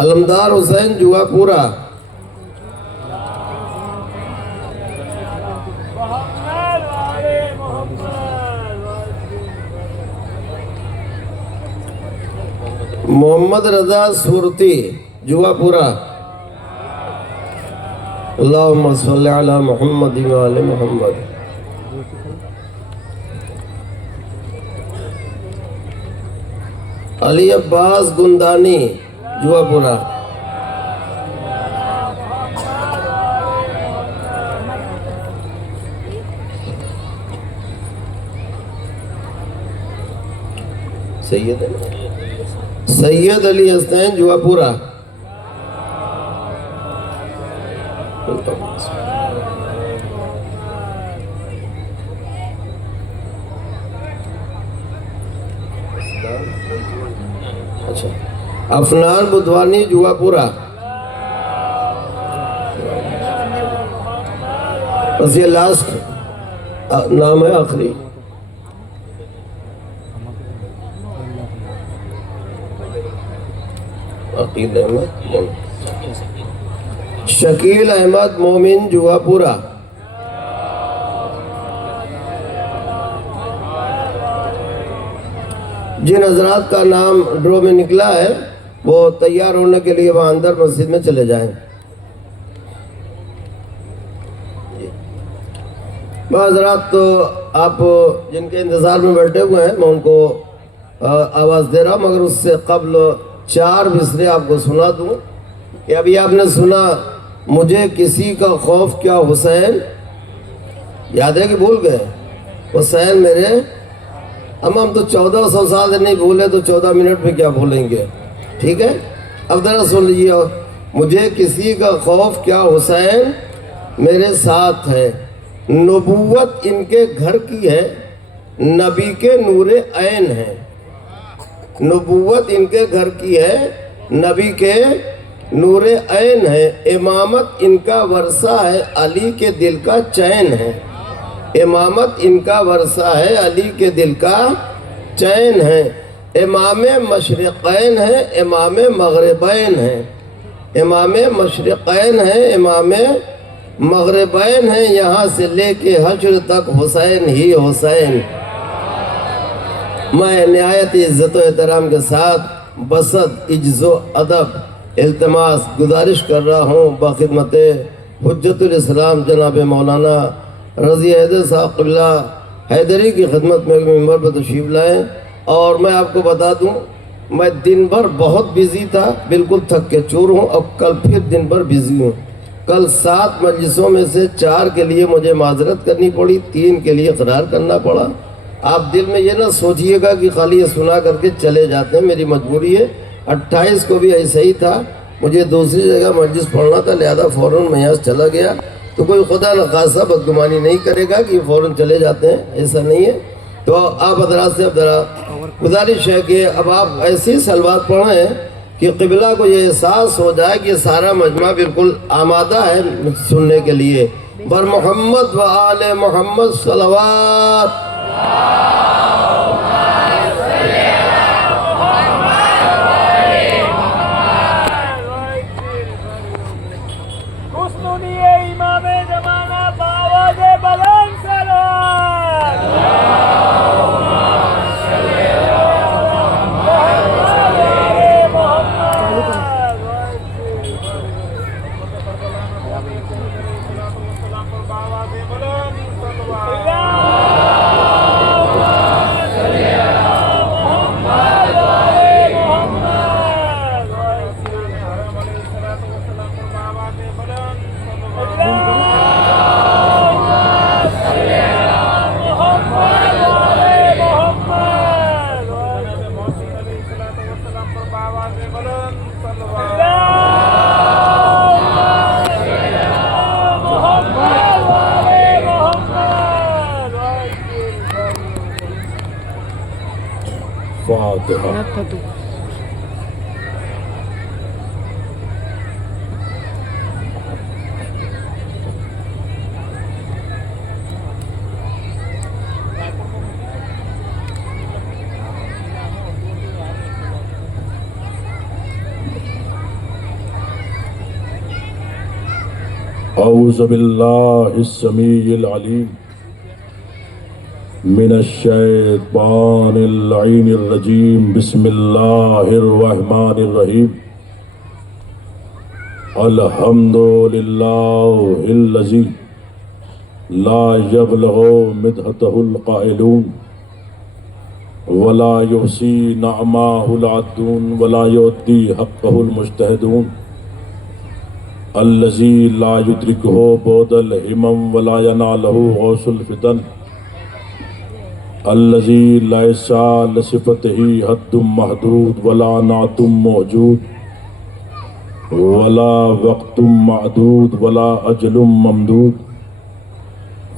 علمدار حسین جوا پورا. محمد رضا صورتی جوا پورا. اللہم صلی علی محمد و آل محمد. علی عباس گندانی جوا پورا. سید علی حسین جوا پورا. اچھا افنان بدھوانی جوا پورا. بس یہ لاسٹ نام ہے آخری. عقیل احمد مومن، شکیل احمد مومن جوا پورا، جن حضرات کا نام ڈرو میں نکلا ہے وہ تیار ہونے کے لیے وہاں اندر مسجد میں چلے جائیں۔ حضرات تو آپ جن کے انتظار میں بیٹھے ہوئے ہیں میں ان کو آواز دے رہا ہوں، مگر اس سے قبل 4 مصرے آپ کو سنا دوں کہ ابھی آپ نے سنا مجھے کسی کا خوف کیا حسین، یاد ہے کہ بھول گئے؟ حسین میرے، ہم تو 1400 سال نہیں بھولے تو 14 منٹ میں کیا بھولیں گے، ٹھیک ہے؟ اب ذرا سن لیجیے، مجھے کسی کا خوف کیا حسین میرے ساتھ ہے، نبوت ان کے گھر کی ہے، نبی کے نور عین ہے، نبوت ان کے گھر کی ہے، نبی کے نور عین ہے، امامت ان کا ورثہ ہے، علی کے دل کا چین ہے، امامت ان کا ورثہ ہے، علی کے دل کا چین ہے، امام مشرقین ہے، امام مغربین ہے، امام مشرقین ہے، امام مغربین ہیں، یہاں سے لے کے حشر تک حسین ہی حسین۔ میں نہایت عزت و احترام کے ساتھ بسط عجز و ادب التماس گزارش کر رہا ہوں بخدمت حجت الاسلام جناب مولانا رضی حیدر صاحب قبلہ حیدری کی خدمت میں ممبر پر تشریف لائیں۔ اور میں آپ کو بتا دوں میں دن بھر بہت بیزی تھا، بالکل تھک کے چور ہوں، اب کل پھر دن بھر بیزی ہوں۔ کل 7 مجلسوں میں سے 4 کے لیے مجھے معذرت کرنی پڑی، 3 کے لیے قرار کرنا پڑا۔ آپ دل میں یہ نہ سوچئے گا کہ خالی یہ سنا کر کے چلے جاتے ہیں، میری مجبوری ہے۔ 28 کو بھی ایسا ہی تھا، مجھے دوسری جگہ مجلس پڑھنا تھا، لہذا فوراً میں یہاں چلا گیا۔ تو کوئی خدا نخواستہ بدگمانی نہیں کرے گا کہ فوراً چلے جاتے ہیں، ایسا نہیں ہے۔ تو آپ حضرات سے اب ذرا گزارش ہے کہ اب آپ ایسی سلوات پڑھیں کہ قبلہ کو یہ احساس ہو جائے کہ سارا مجمع بالکل آمادہ ہے سننے کے لیے۔ بر محمد و آل محمد صلوات۔ امام زمانہ باواز بلند سلام، فاتحہ۔ اعوذ باللہ السمیع العلیم من الشیطان اللعین الرجیم، بسم اللہ الرحمن الرحیم۔ الحمد للہ الذی لا یبلغ مدحتہ القائلون ولا یحصی نعماہ العدون ولا یؤدی حقہ المجتہدون، الذی لا یدرکہ بعد الہمم ولا ینالہ غوث الفتن، الذی لیس لصفتہ حد محدود ولا نعت موجود ولا وقت معدود ولا اجل ممدود،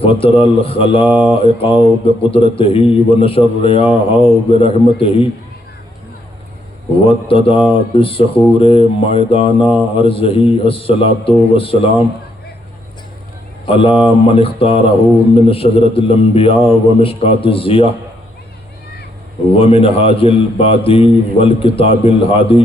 فطر الخلائق بقدرتہ ونشر الرياح برحمتہ، وابتدا بالسخور میدان ارضہ، الصلاة والسلام علی من اختارہ من شجرۃ الانبیاء ومشکاۃ الضیاء ومنہاج البادی والکتاب الہادی،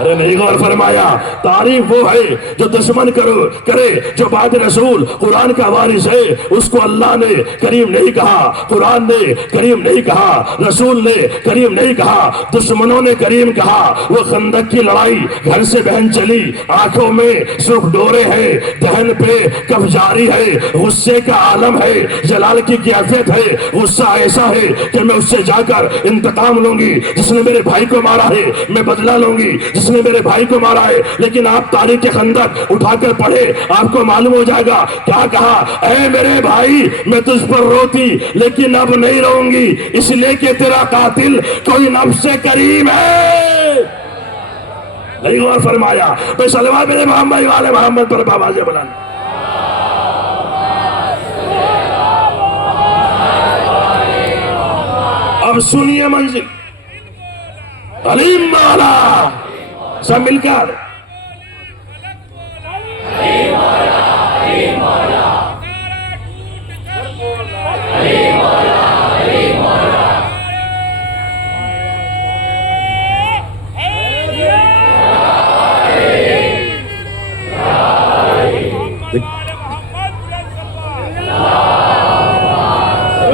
ارے نہیں غور فرمایا؟ تعریف وہ ہے جو دشمن کرے، جو بعد رسول قرآن کا وارث ہے، اس کو اللہ نے کریم نہیں کہا، قرآن نے کریم نہیں کہا، رسول نے کریم نہیں کہا، دشمنوں نے کریم کہا۔ وہ خندق کی لڑائی گھر سے بہن چلی، آنکھوں میں سرخ ڈورے ہیں، دہن پہ کف جاری ہے، غصے کا عالم ہے، جلال کی کیفیت ہے، غصہ ایسا ہے کہ میں اس سے جا کر انتقام لوں گی، جس نے میرے بھائی کو مارا ہے میں بدلہ لوں گی، جس نے میرے بھائی کو مارا ہے۔ لیکن آپ تاریخ خندق اٹھا کر پڑھے، آپ کو معلوم ہو جائے گا کیا کہا، اے میرے بھائی میں تجھ پر روتی لیکن اب نہیں رہوں گی، اس لیے کہ تیرا قاتل کوئی نفس کریم ہے۔ نہیں غور فرمایا؟ بے سلوات میرے محمد والے محمد پر آوازیں بلند۔ اب سنیے منزل علیم مولا، سب مل کر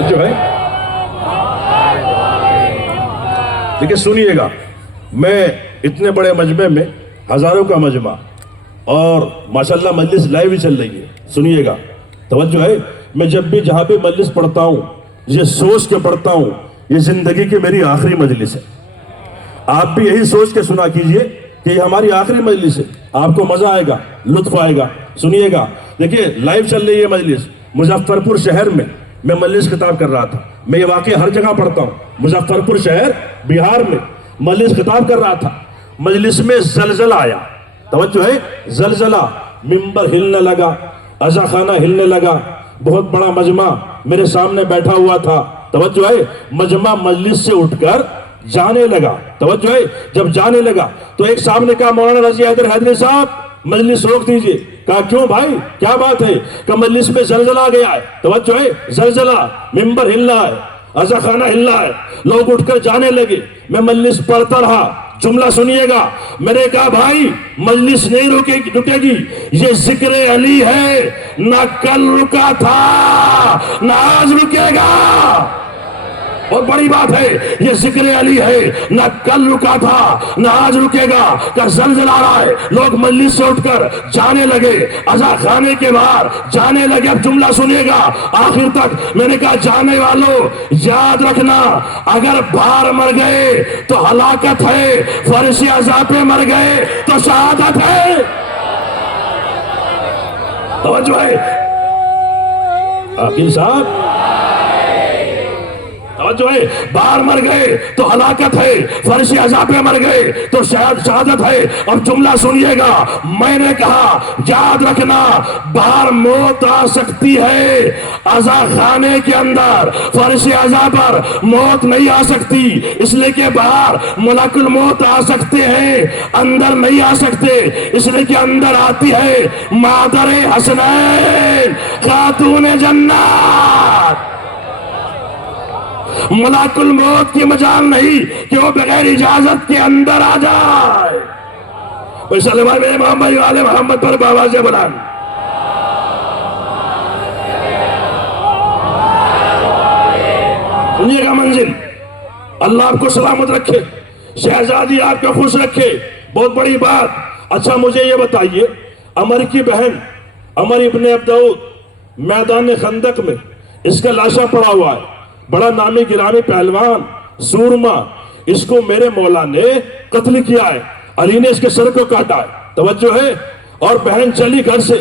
جو ہے دیکھیں سنیے گا، میں اتنے بڑے مجمع میں ہزاروں کا مجمع اور ماشاءاللہ مجلس لائیو ہی چل رہی ہے، سنیے گا توجہ ہے۔ میں جب بھی جہاں بھی مجلس پڑھتا ہوں یہ سوچ کے پڑھتا ہوں یہ زندگی کی میری آخری مجلس ہے۔ آپ بھی یہی سوچ کے سنا کیجئے کہ یہ ہماری آخری مجلس ہے، آپ کو مزہ آئے گا، لطف آئے گا، سنیے گا۔ دیکھیے لائیو چل رہی ہے مجلس، مظفرپور شہر میں میں مجلس خطاب کر رہا تھا، میں یہ واقعہ ہر جگہ پڑھتا ہوں، مظفرپور شہر بہار میں مجلس خطاب کر رہا تھا، مجلس میں زلزلہ آیا، توجہ ہے، زلزلہ، ممبر ہلنے لگا، عزا خانہ ہلنے لگا، بہت بڑا مجمع میرے سامنے بیٹھا ہوا تھا، توجہ ہے، مجمع مجلس سے اٹھ کر جانے لگا، توجہ ہے، جب جانے لگا تو ایک صاحب نے کہا مولانا رضی حیدری صاحب مجلس روک دیجئے۔ کہا کیوں بھائی کیا بات ہے؟ کہ مجلس میں زلزلہ آ گیا ہے، توجہ ہے، زلزلہ، ممبر ہل رہا ہے، عزا خانہ ہل رہا ہے، لوگ اٹھ کر جانے لگے، میں مجلس پڑھتا رہا، جملہ سنیے گا، میں نے کہا بھائی مجلس نہیں رکے گی، یہ ذکر علی ہے، نہ کل رکا تھا نہ آج رکے گا، اور بڑی بات ہے، یہ ذکر علی ہے، نہ کل رکا تھا نہ آج رکے گا، کہ زلزلہ آ رہا ہے، لوگ مجلس سے اٹھ کر جانے لگے، عزا خانے کے باہر جانے لگے۔ اب جملہ سنیے گا آخر تک، میں نے کہا جانے والوں یاد رکھنا، اگر باہر مر گئے تو ہلاکت ہے، فرش عزا پہ مر گئے تو شہادت ہے، توجہ ہے عاقل صاحب، جو ہے، باہر مر گئے تو ہلاکت ہے، فرش عزا پہ مر گئے تو شہادت ہے۔ اب جملہ سنیے گا، میں نے کہا یاد رکھنا، باہر موت آ سکتی ہے، عزا خانے کے اندر فرش عزا پر موت نہیں آ سکتی، اس لیے کہ باہر ملک الموت آ سکتے ہیں، اندر نہیں آ سکتے، اس لیے کہ اندر آتی ہے مادر حسنین خاتون جنت، ملک الموت کی مجال نہیں کہ وہ بغیر اجازت کے اندر آ جائے۔ ویسے اللہ میرے محمد والے محمد پر آوازیں بلند۔ سنیے گا منزل، اللہ آپ کو سلامت رکھے، شہزادی آپ کو خوش رکھے، بہت بڑی بات۔ اچھا مجھے یہ بتائیے، عمر کی بہن عمر ابن عبدعود میدان خندق میں اس کا لاشا پڑا ہوا ہے، بڑا نامی گرامی پہلوان سورما، اس کو میرے مولا نے قتل کیا ہے، علی نے اس کے سر کو کاٹا ہے، توجہ ہے، اور بہن چلی گھر سے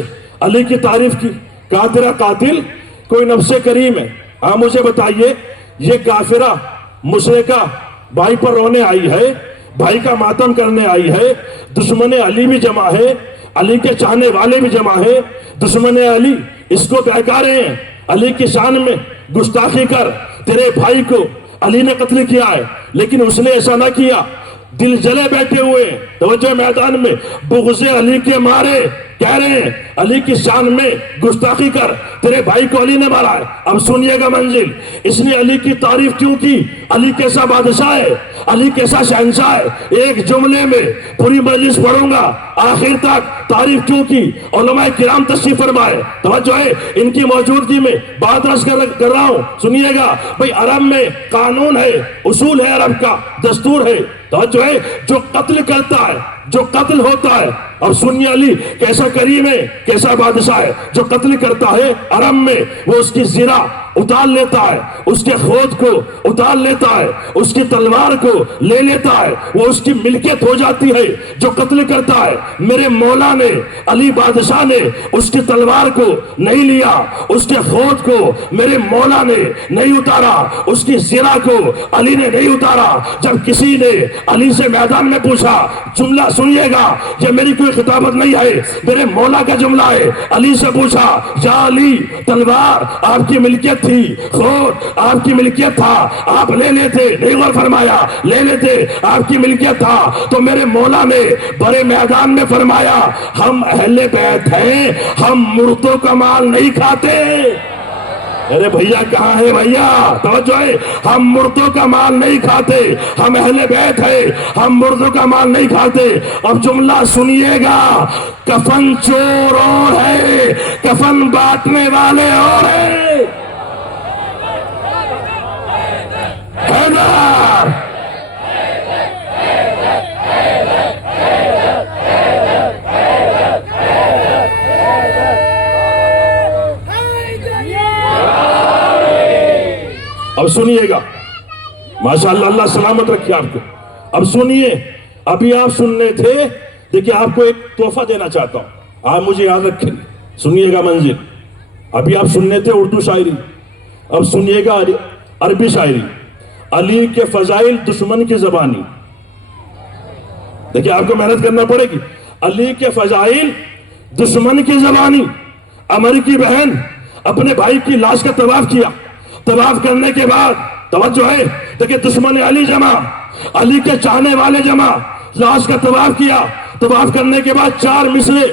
علی کی تعریف کی، کہا تیرا قاتل کوئی نفس کریم ہے۔ ہاں مجھے بتائیے، یہ کافرہ مشرکہ بھائی پر رونے آئی ہے، بھائی کا ماتم کرنے آئی ہے، دشمن علی بھی جمع ہے، علی کے چاہنے والے بھی جمع ہے، دشمن علی اس کو بہکا رہے ہیں، علی کی شان میں گستاخی کر تیرے بھائی کو علی نے قتل کیا ہے، لیکن اس نے ایسا نہ کیا، دل جلے بیٹھے ہوئے، توجہ میدان میں بغض علی کے مارے کہہ رہے ہیں علی کی شان میں گستاخی کر، تیرے بھائی کو علی نے مارا ہے۔ اب سنیے گا منزل، اس نے علی کی تعریف کیوں کی؟ علی کیسا بادشاہ ہے، علی کیسا شہنشاہ ہے۔ ایک جملے میں پوری مجلس پڑھوں گا، آخر تک تعریف کیوں کی علماء کرام تشریف فرمائے۔ توجہ ہے، ان کی موجودگی میں بات رس کر رہا ہوں، سنیے گا بھئی۔ عرب میں قانون ہے، اصول ہے، عرب کا دستور ہے۔ توجہ ہے، جو قتل کرتا ہے، جو قتل ہوتا ہے، اور سنیے علی کیسا کریم ہے، کیسا بادشاہ ہے۔ جو قتل کرتا ہے عرب میں، وہ اس کی زرہ اتار لیتا ہے، اس کے خود کو اتار لیتا ہے، اس کی تلوار کو لے لیتا ہے، وہ اس کی ملکیت ہو جاتی ہے۔ جو قتل کرتا ہے، میرے مولا نے، علی بادشاہ نے اس کی تلوار کو نہیں لیا، اس کے خود کو میرے مولا نے نہیں اتارا، اس کی زرہ کو علی نے نہیں اتارا۔ جب کسی نے علی سے میدان میں پوچھا، جملہ سنیے گا، یہ میری کوئی خطابت نہیں ہے، میرے مولا کا جملہ ہے، علی سے پوچھا، یا علی تلوار آپ کی ملکیت تھی، خود آپ کی ملکیت تھا، آپ لے لیتے، نہیں غور فرمایا، لے لیتے، آپ کی ملکیت تھا۔ تو میرے مولا نے بڑے میدان میں فرمایا، ہم اہل بیت ہیں، ہم مردوں کا مال نہیں کھاتے۔ ارے بھیا کہاں ہے بھیا؟ توجہ ہے، ہم مردوں کا مال نہیں کھاتے، ہم اہل بیت ہیں، ہم مردوں کا مال نہیں کھاتے۔ اب جملہ سنیے گا، کفن چور اور ہے، کفن بانٹنے والے اور ہیں۔ حیدر اب سنیے گا، ماشاءاللہ، اللہ سلامت رکھے آپ کو۔ اب سنیے، ابھی آپ سننے تھے، دیکھیں آپ کو ایک تحفہ دینا چاہتا ہوں، آپ مجھے یاد رکھیں، سنیے گا منزل۔ ابھی آپ سننے تھے اردو شاعری، اب سنیے گا عربی شاعری۔ علی کے فضائل دشمن کی زبانی، دیکھیں آپ کو محنت کرنا پڑے گی۔ علی کے فضائل دشمن کی زبانی۔ امریکی بہن اپنے بھائی کی لاش کا طواف کیا، طواف کرنے کے بعد توجہ ہے، دیکھیں دشمن علی جمع، علی کے چاہنے والے جمع، لاش کا طواف کیا، طواف کرنے کے بعد 4 مصرے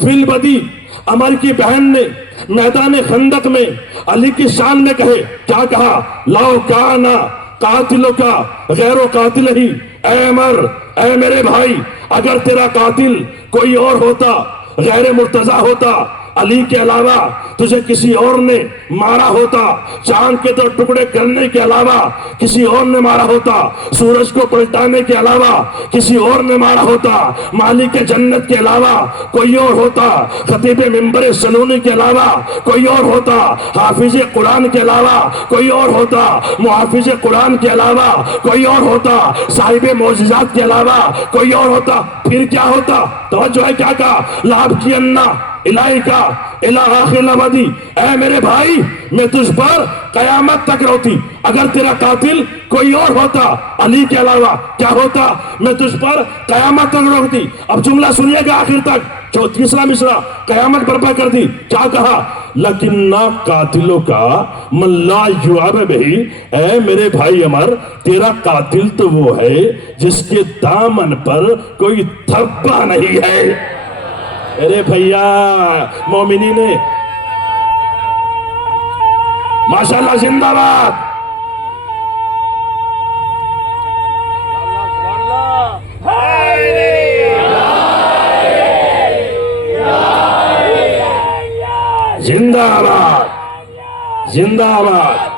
فی البدی امریکی بہن نے میدان خندق میں علی کی شان میں کہے۔ کیا کہا؟ لو کانا قاتلوں کا غیر و قاتل ہی، اے عمر، اے میرے بھائی، اگر تیرا قاتل کوئی اور ہوتا، غیر مرتضی ہوتا، علی کے علاوہ تجھے کسی اور نے مارا ہوتا، چاند کے 2 ٹکڑے کرنے کے علاوہ کسی اور نے مارا ہوتا، سورج کو پلٹانے کے علاوہ کسی اور نے مارا ہوتا، مالک جنت کے علاوہ کوئی اور ہوتا، خطیب منبر سنونی کے علاوہ کوئی اور ہوتا، حافظ قرآن کے علاوہ کوئی اور ہوتا، محافظ قرآن کے علاوہ کوئی اور ہوتا، صاحب معجزات کے علاوہ کوئی اور ہوتا، پھر کیا ہوتا؟ توجہ ہے، کیا کہا؟ لاب کی انا الہی کا الہ آخر الابدی، اے میرے بھائی میں تجھ پر قیامت تک روتی، اگر تیرا قاتل کوئی اور ہوتا علی کے علاوہ کیا ہوتا؟ میں تجھ پر قیامت تک روتی۔ اب جملہ سنیے گا آخر تک، جو تیسرا مصرع قیامت برپا کر دی۔ کیا کہا؟ لیکن قاتلوں کا من لا یعب بہی، اے میرے بھائی عمر، تیرا قاتل تو وہ ہے جس کے دامن پر کوئی دھبا نہیں ہے۔ ارے بھیا مومنین ماشاءاللہ زندہ باد۔ زندہ باد، زندہ باد۔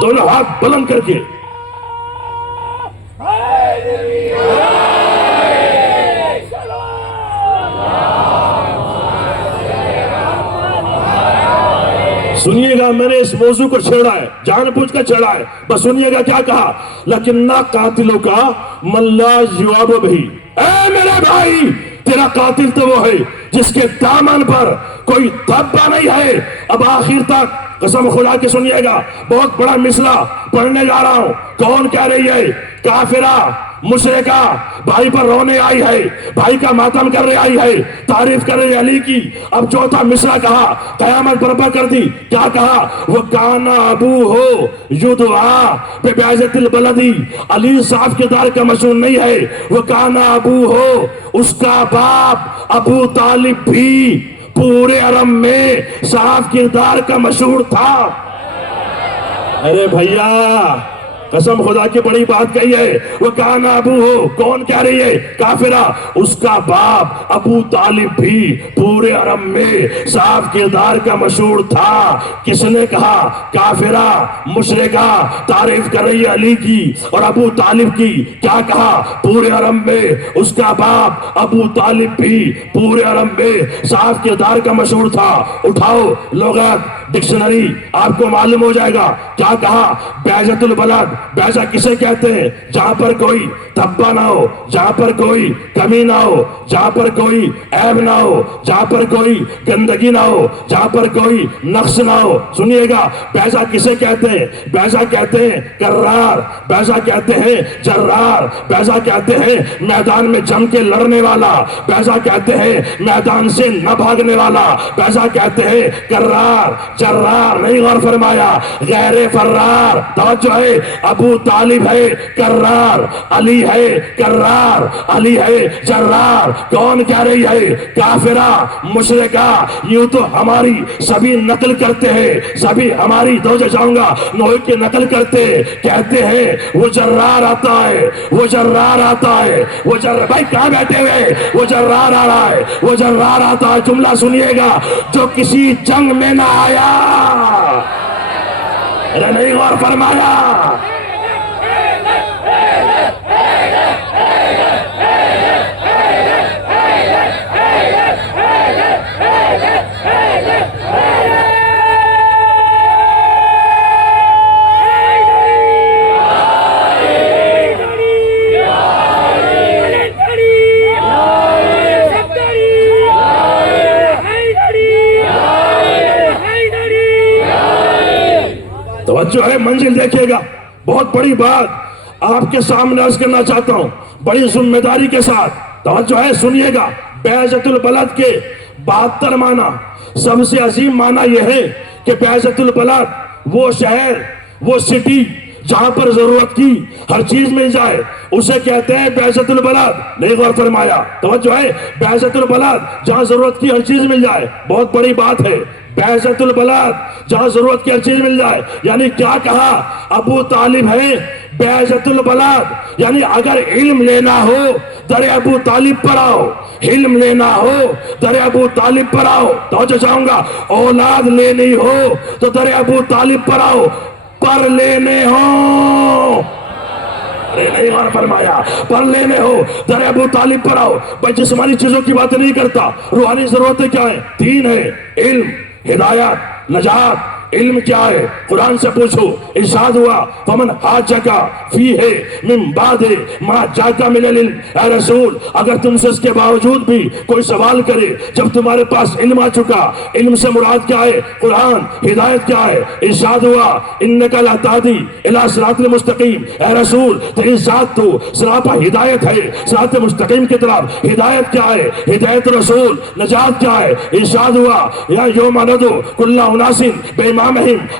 دونوں ہاتھ بلند کر کے سنیے گا، میں نے اس موضوع کو چھیڑا ہے، جان بوجھ کر چھیڑا ہے، بس سنیے گا کیا کہا؟ لیکن قاتلوں کا من لا یعب بہی، اے میرے بھائی تیرا قاتل تو وہ ہے جس کے دامن پر کوئی دھبا نہیں ہے۔ اب آخر تک قسم خدا کی سنیے گا، بہت بڑا مسئلہ پڑھنے جا رہا ہوں. کون کہہ رہی ہے؟ کافرہ مشرکہ بھائی پر رونے آئی ہے، بھائی کا ماتم کر رہی آئی ہے، تعریف کر رہی علی کی. اب چوتھا مصرع کہا، قیامت برپا کر دی. کیا کہا؟ وہ کانا ابو ہو یدعا ببعزت البلدی. علی صاحب کردار کا مشہور نہیں ہے، وہ کانا ابو ہو، اس کا باپ ابو طالب بھی پورے عرب میں صاحب کردار کا مشہور تھا. ارے بھیا قسم خدا کی بڑی بات کہی ہے. وہ کانا ابو ہو، کون کہہ رہی ہے؟ کافرہ. اس کا باپ ابو طالب بھی پورے عرب میں صاحب کردار کا مشہور تھا. کس نے کہا؟ کافرہ مشرکہ تعریف کر رہی ہے علی کی اور ابو طالب کی. کیا کہا؟ پورے عرب میں اس کا باپ ابو طالب بھی پورے عرب میں صاحب کردار کا مشہور تھا. اٹھاؤ لغت ڈکشنری، آپ کو معلوم ہو جائے گا. کیا کہا؟ بیعزت البلد. بیعزہ کسے کہتے ہیں؟ جہاں پر کوئی دھبا نہ ہو، جہاں پر کوئی کمی نہ ہو، جہاں پر کوئی عیب نہ ہو، جہاں پر کوئی گندگی نہ ہو، جہاں پر کوئی نقص نہ ہو. سنیے گا، بیعزہ کسے کہتے ہیں؟ بیعزہ کہتے ہیں کرار، بیعزہ کہتے ہیں جرار، بیعزہ کہتے ہیں میدان میں جم کے لڑنے والا، بیعزہ کہتے ہیں میدان سے نہ بھاگنے والا، بیعزہ کہتے ہیں کرار جرار. نہیں غور فرمایا؟ غیر فرار. توجہ ہے، ابو طالب ہے کرار، علی ہے کرار، علی ہے جرار. کون کہہ رہی ہے؟ کافرہ مشرکہ. یوں تو ہماری سبھی نقل کرتے ہیں، سبھی ہماری دوجہ جاؤں گا نوح کی نقل کرتے، کہتے ہیں وہ جرار آتا ہے، وہ جرار آتا ہے، وہ جرار. بھائی کہاں بیٹھے ہوئے؟ وہ جرار آ رہا ہے، وہ جرار آتا ہے. جملہ سنیے گا، جو کسی جنگ میں نہ آیا. ارے نہیں غور فرمایا؟ توجہ ہے، منزل دیکھیے گا. بہت بڑی بات آپ کے سامنے عرض کرنا چاہتا ہوں بڑی ذمہ داری کے ساتھ. توجہ ہے، سنیے گا. بیعزت البلد کے 72 معنی. سب سے عظیم معنی یہ ہے کہ بیعزت البلد وہ شہر، وہ سٹی جہاں پر ضرورت کی ہر چیز مل جائے، اسے کہتے ہیں بیعزت البلد. نہیں غور فرمایا؟ توجہ ہے، بیعزت البلد جہاں ضرورت کی ہر چیز مل جائے. بہت بڑی بات ہے، بیعزت البلد جہاں ضرورت کی ہر چیز مل جائے. یعنی کیا کہا؟ ابو طالب ہے بیعزت البلد. یعنی اگر علم لینا ہو در ابو طالب پر آؤ، علم لینا ہو در ابو طالب پر آؤ. توجہ چاہوں گا، اولاد لینی ہو تو در ابو طالب پر آؤ. پر لینے ہو، نہیں غور فرمایا، پر لینے ہو در ابو طالب پر آؤ. بھائی جسمانی چیزوں کی بات نہیں کرتا، روحانی ضرورتیں کیا ہیں؟ 3 ہے، علم، ہدایت، نجات. علم کیا ہے؟ قرآن سے پوچھو. ارشاد ہوا فمن حاجک فیہ من بعد ما جاءک من العلم. اے رسول اگر تم سے اس کے باوجود بھی کوئی سوال کرے جب تمہارے پاس علم آ چکا، علم سے مراد کیا ہے؟ قرآن. ہدایت کیا ہے؟ ارشاد ہوا انک لا تہدی الی صراط المستقیم. اے رسول تیری ذات تو صراط ہدایت ہے، صراط مستقیم کی طرف. ہدایت کیا ہے؟ ہدایت رسول. نجات کیا ہے؟ ارشاد ہوا یا یوم ندعو کل اناس بامامہم.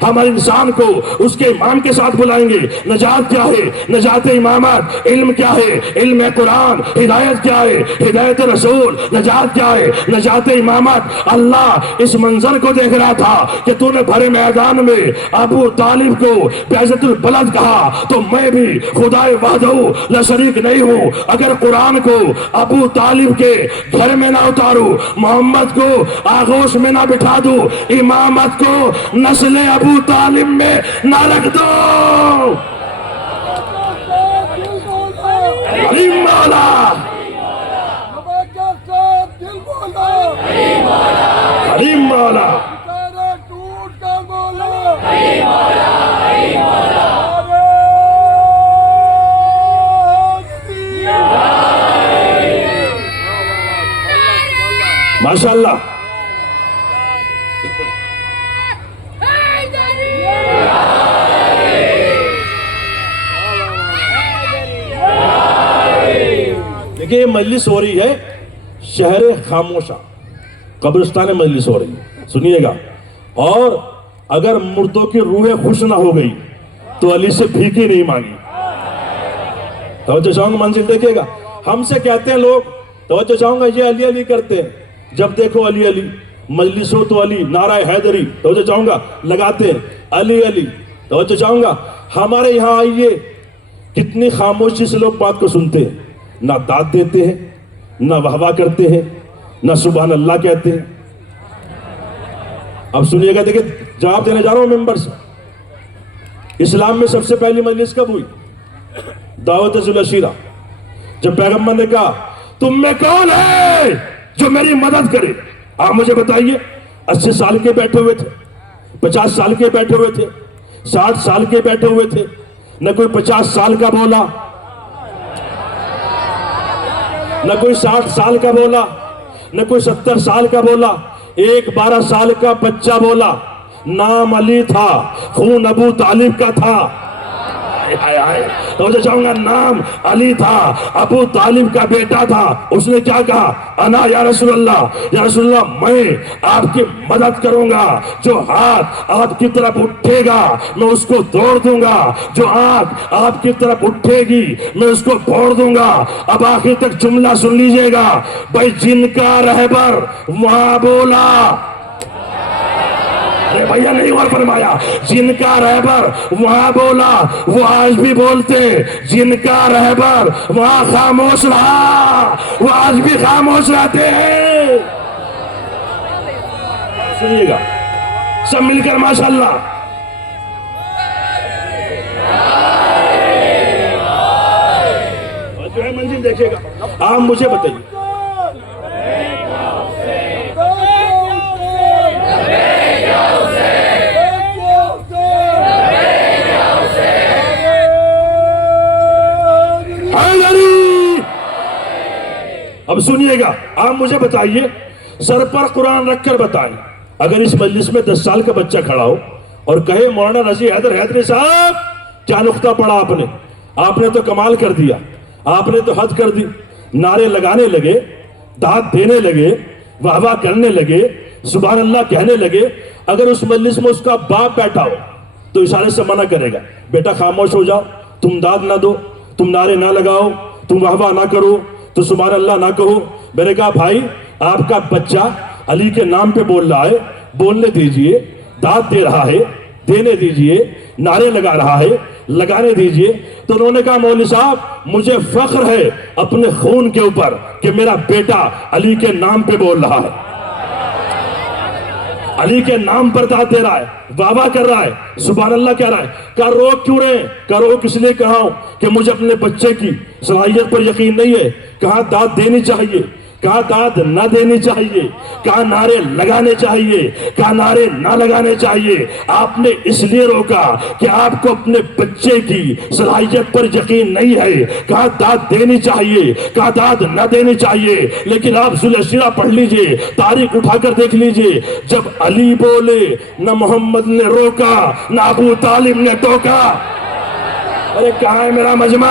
ہم ہر انسان کو اس کے امام کے ساتھ بلائیں گے. نجات کیا ہے؟ نجات امامت. علم کیا ہے؟ علم قرآن. ہدایت کیا ہے؟ ہدایت رسول. نجات کیا ہے؟ نجات امامت. اللہ اس منظر کو دیکھ رہا تھا کہ تو نے بھرے میدان میں ابو طالب کو بیعزت البلد کہا، تو میں بھی خدائے وحدہ لا شریک نہیں ہوں اگر قرآن کو ابو طالب کے گھر میں نہ اتاروں، محمد کو آغوش میں نہ بٹھا دوں، امامت کو نسل ابو طالب میں نہ رکھ دو. علی مولا، علی مولا. ماشاء اللہ. دیکھیں یہ مجلس ہو رہی ہے شہر خاموشہ، قبرستان میں مجلس ہو رہی ہے، سنیے گا. اور اگر مردوں کی روحیں خوش نہ ہو گئی تو علی سے بھیک ہی نہیں مانگی. توجہ چاہوں گا، منزل دیکھے گا. ہم سے کہتے ہیں لوگ، توجہ چاہوں گا، یہ علی علی کرتے ہیں، جب دیکھو علی علی، مجلس ہو تو علی، نعرہ حیدری، توجہ چاہوں گا، لگاتے ہیں علی علی. توجہ چاہوں گا، ہمارے یہاں آئیے، کتنی خاموشی سے لوگ بات کو سنتے ہیں، نہ داد دیتے ہیں، نہ واہ واہ کرتے ہیں، نہ سبحان اللہ کہتے ہیں. اب سنیے گا، دیکھیں جواب دینے جا رہا ہوں ممبر سے. اسلام میں سب سے پہلی مجلس کب ہوئی؟ دعوت ذو العشیرہ. جب پیغمبر نے کہا تم میں کون ہے جو میری مدد کرے؟ آپ مجھے بتائیے. 80 سال کے بیٹھے ہوئے تھے، 50 سال کے بیٹھے ہوئے تھے، 60 سال کے بیٹھے ہوئے تھے، نہ کوئی 50 سال کا بولا، نہ کوئی 60 سال کا بولا، نہ کوئی 70 سال کا بولا. ایک 12 سال کا بچہ بولا. نام علی تھا، خون ابو طالب کا تھا. تو چاہوں گا، نام علی تھا، ابو طالب کا بیٹا تھا. اس نے کیا کہا؟ انا یا رسول اللہ، یا رسول اللہ میں آپ کی مدد کروں گا. جو ہاتھ آپ کی طرف اٹھے گا میں اس کو توڑ دوں گا، جو آنکھ آپ کی طرف اٹھے گی میں اس کو پھوڑ دوں گا. اب آخر تک جملہ سن لیجئے گا. بھائی جن کا رہبر وہاں بولا، بھیا نہیں اور فرمایا، جن کا رہبر وہاں بولا وہ آج بھی بولتے. جن کا رہبر وہاں خاموش رہا وہ آج بھی خاموش رہتے ہیں. سنیے گا سب مل کر ماشاءاللہ. جو ہے منزل دیکھے گا. آپ مجھے بتائیے، اب سنیے گا، آپ مجھے بتائیے، سر پر قرآن رکھ کر بتائیں، اگر اس مجلس میں 10 سال کا بچہ کھڑا ہو اور کہے مولانا رضی حیدری صاحب کیا نقطہ پڑا آپ نے تو کمال کر دیا، آپ نے تو حد کر دی. نعرے لگانے لگے، داد دینے لگے، واہ واہ کرنے لگے، سبحان اللہ کہنے لگے. اگر اس مجلس میں اس کا باپ بیٹھا ہو تو اشارے سے منع کرے گا، بیٹا خاموش ہو جاؤ، تم داد نہ دو، تم نعرے نہ لگاؤ، تم واہ واہ نہ کرو، تو سبحان اللہ نہ کہو. میں نے کہا بھائی آپ کا بچہ علی کے نام پہ بول رہا ہے، بولنے دیجئے، داد دے رہا ہے، دینے دیجئے، نعرے لگا رہا ہے، لگانے دیجئے. تو انہوں نے کہا مولوی صاحب مجھے فخر ہے اپنے خون کے اوپر کہ میرا بیٹا علی کے نام پہ بول رہا ہے، علی کے نام پر داد دے رہا ہے، واہ واہ کر رہا ہے، سبحان اللہ کہہ رہا ہے. کہا روک کیوں رہے ہیں؟ کہا روک اس لیے کہا ہوں کہ مجھے اپنے بچے کی صلاحیت پر یقین نہیں ہے. کہا داد دینی چاہیے، کہا داد نہ دینی چاہیے، کہا نعرے لگانے چاہیے، کہا نعرے نہ لگانے چاہیے. آپ نے اس لیے روکا کہ آپ کو اپنے بچے کی صلاحیت پر یقین نہیں ہے. کہا داد دینی چاہیے، کہا داد نہ دینی چاہیے. لیکن آپ ذو العشیرہ پڑھ لیجئے، تاریخ اٹھا کر دیکھ لیجئے، جب علی بولے نہ محمد نے روکا نہ ابو طالب نے ٹوکا. ارے کہاں ہے میرا مجمع؟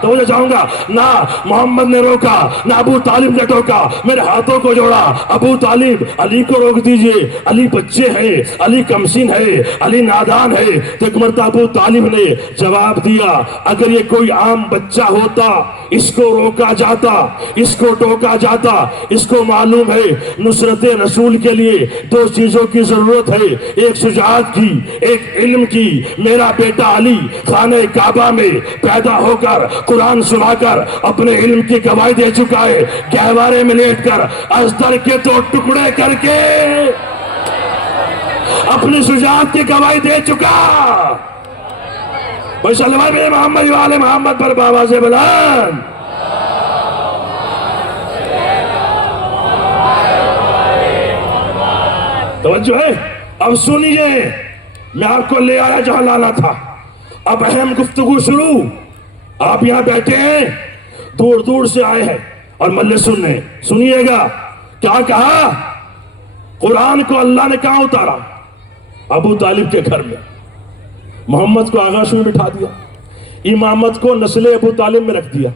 تو مجھے چاہوں گا، نہ محمد نے روکا نہ ابو طالب نے ٹوکا. میرے ہاتھوں کو جوڑا، ابو طالب علی کو روک دیجئے، علی بچے ہیں، علی کمسن ہے، علی نادان ہے. تو ایک مرتبہ ابو طالب نے جواب دیا، اگر یہ کوئی عام بچہ ہوتا اس کو روکا جاتا، اس کو ٹوکا جاتا. اس کو معلوم ہے نصرت رسول کے لیے 2 چیزوں کی ضرورت ہے، ایک شجاعت کی، ایک علم کی. میرا بیٹا علی خانہ کعبہ میں پیدا ہو کر قرآن سنا کر اپنے علم کی گواہی دے چکا ہے. گہوارے میں لیٹ کر ازدر کے 2 ٹکڑے کر کے اپنی شجاعت کی گواہی دے چکا. بھائی سلوات میں محمد والے محمد پر بابا سے بلند. توجہ ہے. اب سنیے، میں آپ کو لے آیا جہاں لانا تھا. اب اہم گفتگو شروع. آپ یہاں بیٹھے ہیں، دور دور سے آئے ہیں اور مجلس سننے. سنیے گا کیا کہا. قرآن کو اللہ نے کہاں اتارا؟ ابو طالب کے گھر میں. محمد کو آغاز میں بٹھا دیا، امامت کو نسل ابو طالب میں رکھ دیا.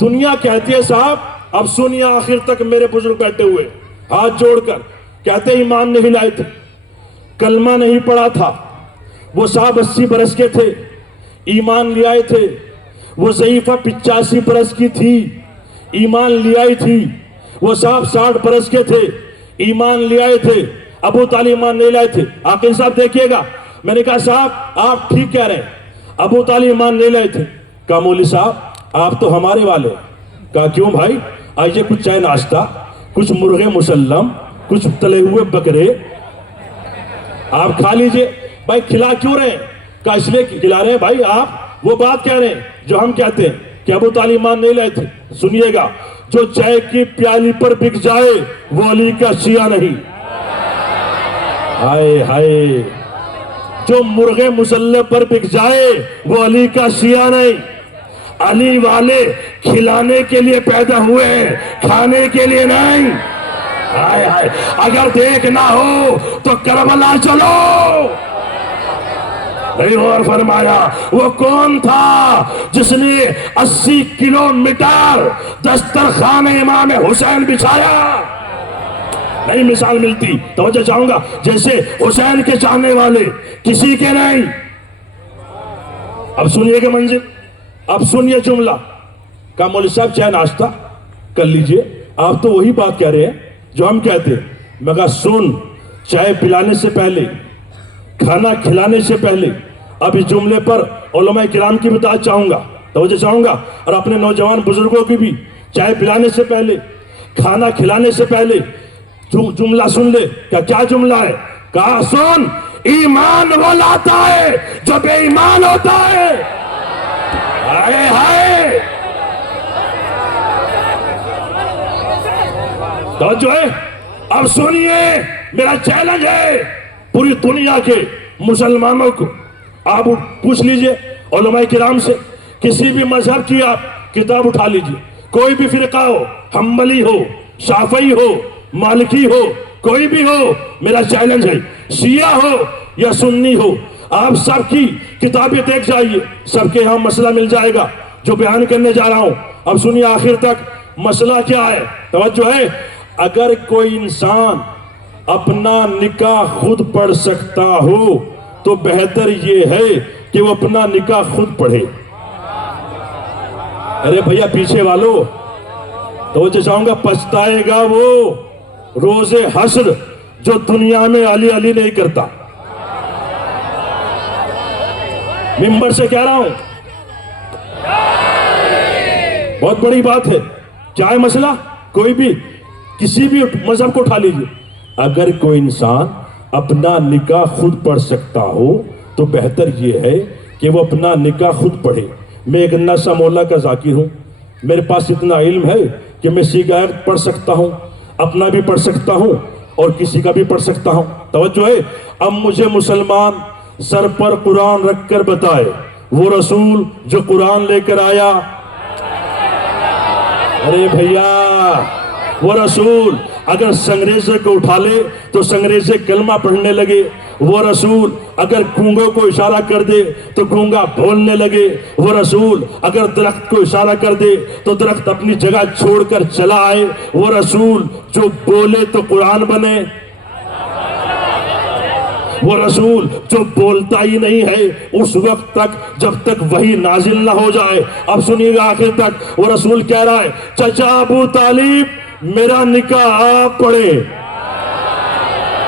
دنیا کہتی ہے صاحب، اب سنیے آخر تک میرے بزرگ بیٹھے ہوئے ہاتھ جوڑ کر کہتے ایمان نہیں لائے تھے، کلمہ نہیں پڑھا تھا، وہ صاحب 80 برس کے تھے، ایمان لے آئے تھے، وہ ضعیفہ 85 برس کی تھی، ایمان لے آئی تھی، وہ صاحب 60 برس کے تھے، ایمان لے آئے تھے، ابو طالب ایمان نہیں لائے تھے۔ عاقل صاحب دیکھیے گا، میں نے کہا صاحب آپ ٹھیک کہہ رہے ہیں، ابو طالب ایمان نہیں لائے تھے۔ کہا مولوی صاحب آپ تو ہمارے والے ہیں۔ کہا کیوں بھائی؟ آئیے کچھ چائے ناشتہ، کچھ مرغے مسلم، کچھ تلے ہوئے بکرے آپ کھا لیجئے۔ بھائی کھلا کیوں رہے ہیں؟ کہا اس لیے کھلا رہے ہیں بھائی، آپ وہ بات کہہ رہے ہیں جو ہم کہتے ہیں کہ ابو طالب ایمان نہیں لائے تھے۔ سنیے گا، جو چائے کی پیالی پر بک جائے وہ علی کا شیعہ نہیں۔ ہائے ہائے، جو مرغے مسلح پر بک جائے وہ علی کا شیعہ نہیں۔ علی والے کھلانے کے لیے پیدا ہوئے ہیں، کھانے کے لیے نہیں۔ ہائے ہائے، اگر دیکھنا ہو تو کربلا چلو۔ نہیں اور فرمایا وہ کون تھا جس نے 80 کلومیٹر دسترخوان امام حسین بچھایا؟ نہیں مثال ملتی، توجہ چاہوں گا، جیسے حسین کے چاہنے والے کسی کے نہیں۔ اب سنیے کہ منزل، اب سنیے جملہ۔ کہا مولوی صاحب چائے ناشتہ کر لیجئے، آپ تو وہی بات کہہ رہے ہیں جو ہم کہتے ہیں۔ میں کہا سن، چائے پلانے سے پہلے، کھانا کھلانے سے پہلے، اب اس جملے پر علماء کرام کی بات چاہوں گا، توجہ چاہوں گا، اور اپنے نوجوان بزرگوں کی بھی۔ چائے پلانے سے پہلے، کھانا کھلانے سے پہلے جملہ سن لے۔ کیا جملہ ہے؟ کہا سن، ایمان وہ لاتا ہے جو بے ایمان ہوتا ہے۔ ہائے ہائے، توجہ ہے؟ اب سنیے، میرا چیلنج ہے پوری دنیا کے مسلمانوں کو، آپ پوچھ لیجئے علماء کرام سے، کسی بھی مذہب کی آپ کتاب اٹھا لیجئے، کوئی بھی فرقہ ہو، حنبلی ہو، شافعی ہو، مالکی ہو، کوئی بھی ہو، میرا چیلنج ہے، شیعہ ہو یا سنی ہو، آپ سب کی کتابیں دیکھ جائیے، سب کے یہاں مسئلہ مل جائے گا جو بیان کرنے جا رہا ہوں۔ اب سنیے آخر تک مسئلہ کیا ہے، توجہ ہے۔ اگر کوئی انسان اپنا نکاح خود پڑھ سکتا ہو تو بہتر یہ ہے کہ وہ اپنا نکاح خود پڑھے۔ ارے بھیا پیچھے والو، توجہ چاہوں گا، پچھتائے گا وہ روز حشر جو دنیا میں علی علی نہیں کرتا۔ ممبر سے کہہ رہا ہوں، بہت بڑی بات ہے۔ کیا ہے مسئلہ؟ کوئی بھی کسی بھی مذہب کو اٹھا لیجئے، اگر کوئی انسان اپنا نکاح خود پڑھ سکتا ہو تو بہتر یہ ہے کہ وہ اپنا نکاح خود پڑھے۔ میں ایک نسا مولا کا ذاکر ہوں، میرے پاس اتنا علم ہے کہ میں سیغہ پڑھ سکتا ہوں، اپنا بھی پڑھ سکتا ہوں اور کسی کا بھی پڑھ سکتا ہوں۔ توجہ ہے۔ اب مجھے مسلمان سر پر قرآن رکھ کر بتائے وہ رسول جو قرآن لے کر آیا۔ ارے بھیا، وہ رسول اگر سنگریزے کو اٹھا لے تو سنگریزے کلمہ پڑھنے لگے، وہ رسول اگر گونگوں کو اشارہ کر دے تو گونگا بولنے لگے، وہ رسول اگر درخت کو اشارہ کر دے تو درخت اپنی جگہ چھوڑ کر چلا آئے، وہ رسول جو بولے تو قرآن بنے، وہ رسول جو بولتا ہی نہیں ہے اس وقت تک جب تک وحی نازل نہ ہو جائے۔ اب سنیے گا آخر تک، وہ رسول کہہ رہا ہے چچا ابو طالب میرا نکاح آپ پڑھے۔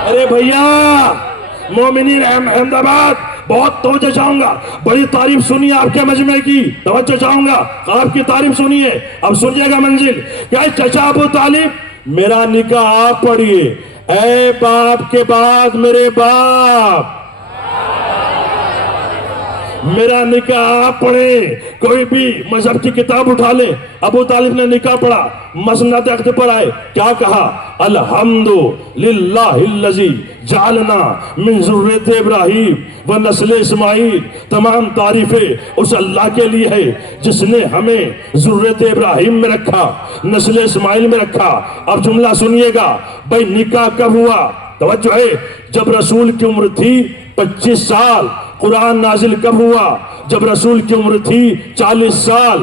ارے بھیا مومنین احمد آباد، بہت توجہ چاہوں گا، بڑی تعریف سنیے آپ کے مجمع کی، توجہ چاہوں گا آپ کی تعریف سنیے۔ اب سنیے گا منزل، کیا ہے چچا ابو طالب میرا نکاح آپ پڑھیے، اے باپ کے بعد میرے باپ میرا نکاح آپ پڑھیں۔ کوئی بھی مذہب کی کتاب اٹھا لیں، ابو طالب نے نکاح پڑھا، مسند عقد پر آئے، کیا کہا؟ الحمدللہ الذی جعلنا من ذریۃ ابراہیم و نسل اسماعیل۔ تمام تعریفیں اس اللہ کے لیے ہے جس نے ہمیں ذریۃ ابراہیم میں رکھا، نسل اسماعیل میں رکھا۔ اب جملہ سنیے گا، بھائی نکاح کب ہوا؟ توجہ ہے، جب رسول کی عمر تھی 25 سال۔ قرآن نازل کب ہوا؟ جب رسول کی عمر تھی 40 سال۔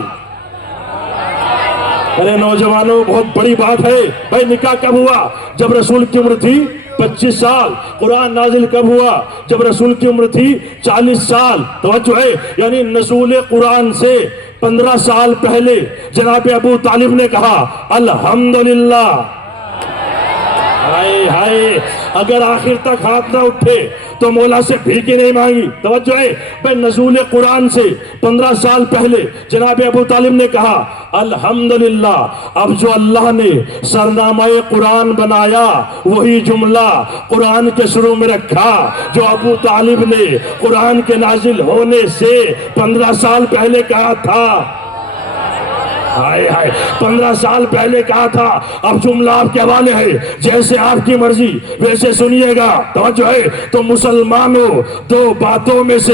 ارے نوجوانوں بہت بڑی بات ہے بھائی. نکاح کب ہوا؟ جب رسول کی عمر تھی 25 سال. قرآن نازل کب ہوا؟ جب رسول کی عمر تھی 40 سال. توجہ ہے، یعنی نزول قرآن سے 15 سال پہلے جناب ابو طالب نے کہا الحمدللہ. ہائے ہائے، اگر آخر تک ہاتھ نہ اٹھے تو مولا سے بھیک نہیں مانگی. توجہ ہے بھائی، نزول قرآن سے 15 سال پہلے جناب ابو طالب نے کہا الحمدللہ. اب جو اللہ نے سرنامہ قرآن بنایا وہی جملہ قرآن کے شروع میں رکھا جو ابو طالب نے قرآن کے نازل ہونے سے 15 سال پہلے کہا تھا. ہائے ہائے، 15 سال پہلے کہا تھا. اب جملہ آپ کے حوالے ہے، جیسے آپ کی مرضی ویسے سنیے گا. توجہ ہے، تو مسلمانوں دو باتوں میں سے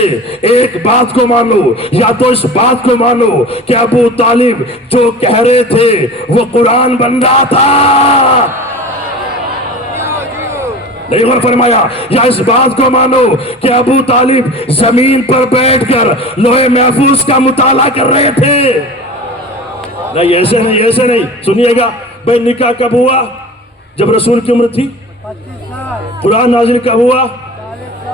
ایک بات کو مانو، یا تو اس بات کو مانو کہ ابو طالب جو کہہ رہے تھے وہ قرآن بن رہا تھا، نہیں غور فرمایا، یا اس بات کو مانو کہ ابو طالب زمین پر بیٹھ کر لوح محفوظ کا مطالعہ کر رہے تھے. نہیں ایسے نہیں، ایسے نہیں. سنیے گا بھائی، نکاح کب ہوا؟ جب رسول کی عمر تھی. قرآن نازل کب ہوا؟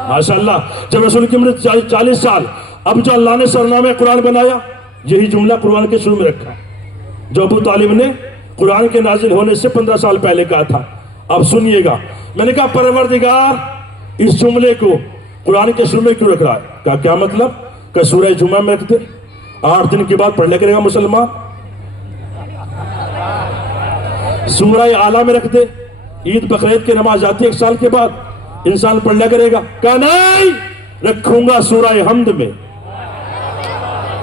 ماشاءاللہ جب رسول کی عمر 40 سال. اب جو اللہ نے سرنامہ قرآن بنایا یہی جملہ قرآن کے شروع میں رکھا جو ابو طالب نے قرآن کے نازل ہونے سے 15 سال پہلے کہا تھا. اب سنیے گا، میں نے کہا پروردگار اس جملے کو قرآن کے شروع میں کیوں رکھ رہا ہے؟ کہا کیا مطلب؟ کہ سورہ جمعہ میں رکھتے 8 دن کے بعد پڑھ لے کرے گا مسلمان. سورہ اعلیٰ میں رکھ دے، عید بقرعید کی نماز آتی ہے 1 سال کے بعد، انسان پڑھ لیا کرے گا. کہا نہیں، رکھوں گا سورہ حمد میں.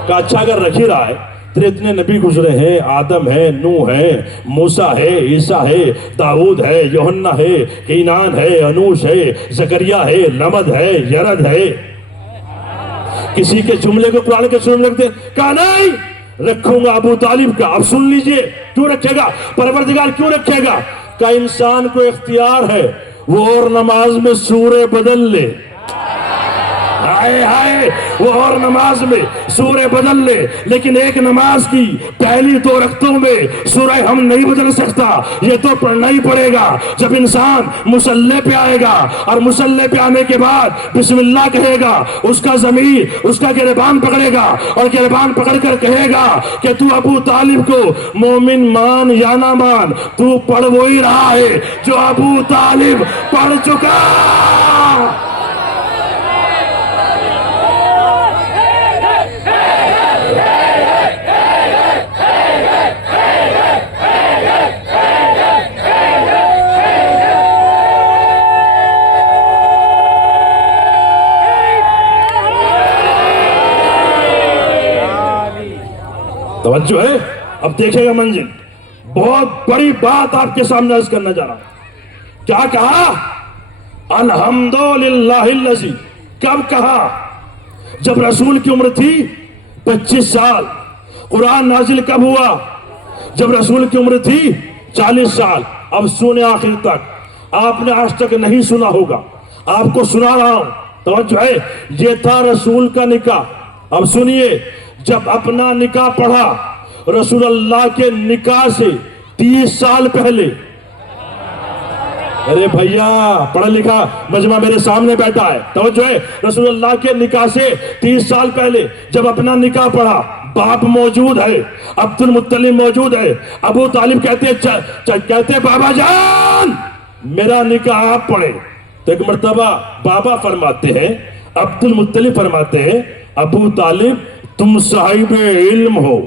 کہا اچھا اگر رکھ ہی رہا ہے، تیرے اتنے نبی گزرے ہیں، آدم ہے، نوح ہے، موسیٰ ہے، عیسیٰ ہے، داؤد ہے، یوحنا ہے، کینان ہے، انوش ہے، زکریا ہے، لمد ہے، یرد ہے، کسی کے جملے کو قرآن کے شروع میں رکھ دے. کہا نہیں، رکھوں گا ابو طالب کا. اب سن لیجئے کیوں رکھے گا پروردگار، کیوں رکھے گا؟ کہ انسان کو اختیار ہے وہ اور نماز میں سورہ بدل لے. ہائے ہائے، وہ اور نماز میں سورہ بدل لے، لیکن ایک نماز کی پہلی 2 رکعتوں میں سورہ ہم نہیں بدل سکتا. یہ تو پڑھنا ہی پڑے گا. جب انسان مصلی پہ آئے گا اور مصلی پہ آنے کے بعد بسم اللہ کہے گا، اس کا ضمیر اس کا گریبان پکڑے گا اور گریبان پکڑ کر کہے گا کہ تو ابو طالب کو مومن مان یا نہ مان، تو پڑھ وہی رہا ہے جو ابو طالب پڑھ چکا. توجہ ہے، اب دیکھے گا منزل. بہت بڑی بات آپ کے سامنے عرض کرنا جا رہا ہوں. کیا کہا؟ الحمدللہ الذی. کب کہا؟ جب رسول کی عمر تھی 25 سال. قرآن نازل کب ہوا؟ جب رسول کی عمر تھی 40 سال. اب سنے آخر تک، آپ نے آج تک نہیں سنا ہوگا، آپ کو سنا رہا ہوں. توجہ ہے، یہ تھا رسول کا نکاح. اب سنیے، جب اپنا نکاح پڑھا رسول اللہ کے نکاح سے 30 سال پہلے. ارے بھیا پڑھا لکھا مجمع میرے سامنے بیٹھا ہے. توجہ ہے، رسول اللہ کے نکاح سے 30 سال پہلے جب اپنا نکاح پڑھا، باپ موجود ہے، عبد المطلب موجود ہے. ابو طالب کہتے بابا جان میرا نکاح آپ پڑھیں. تو ایک مرتبہ بابا فرماتے ہیں، عبد المطلب فرماتے ہیں ابو طالب تم صاحب علم ہو.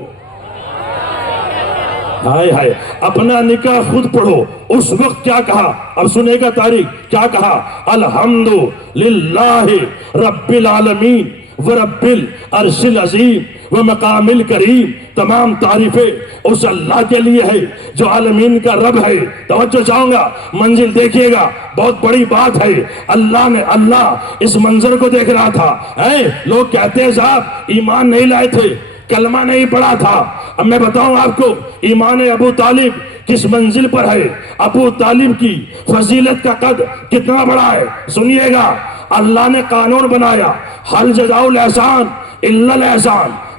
ہائے ہائے، اپنا نکاح خود پڑھو. اس وقت کیا کہا؟ اب سنے گا تاریخ. کیا کہا؟ الحمدللہ رب العالمین ورب العرش العظیم و مقام الکریم. تمام تعریفیں اس اللہ کے لیے ہے جو عالمین کا رب ہے. توجہ چاہوں گا، منزل دیکھیے گا، بہت بڑی بات ہے. اللہ اس منظر کو دیکھ رہا تھا. لوگ کہتے ہیں صاحب ایمان نہیں لائے تھے، کلمہ نہیں پڑھا تھا. اب میں بتاؤں آپ کو ایمان ابو طالب کس منزل پر ہے، ابو طالب کی فضیلت کا قد کتنا بڑا ہے. سنیے گا، اللہ نے قانون بنایا، حل جزاء الاحسان الا الاحسان.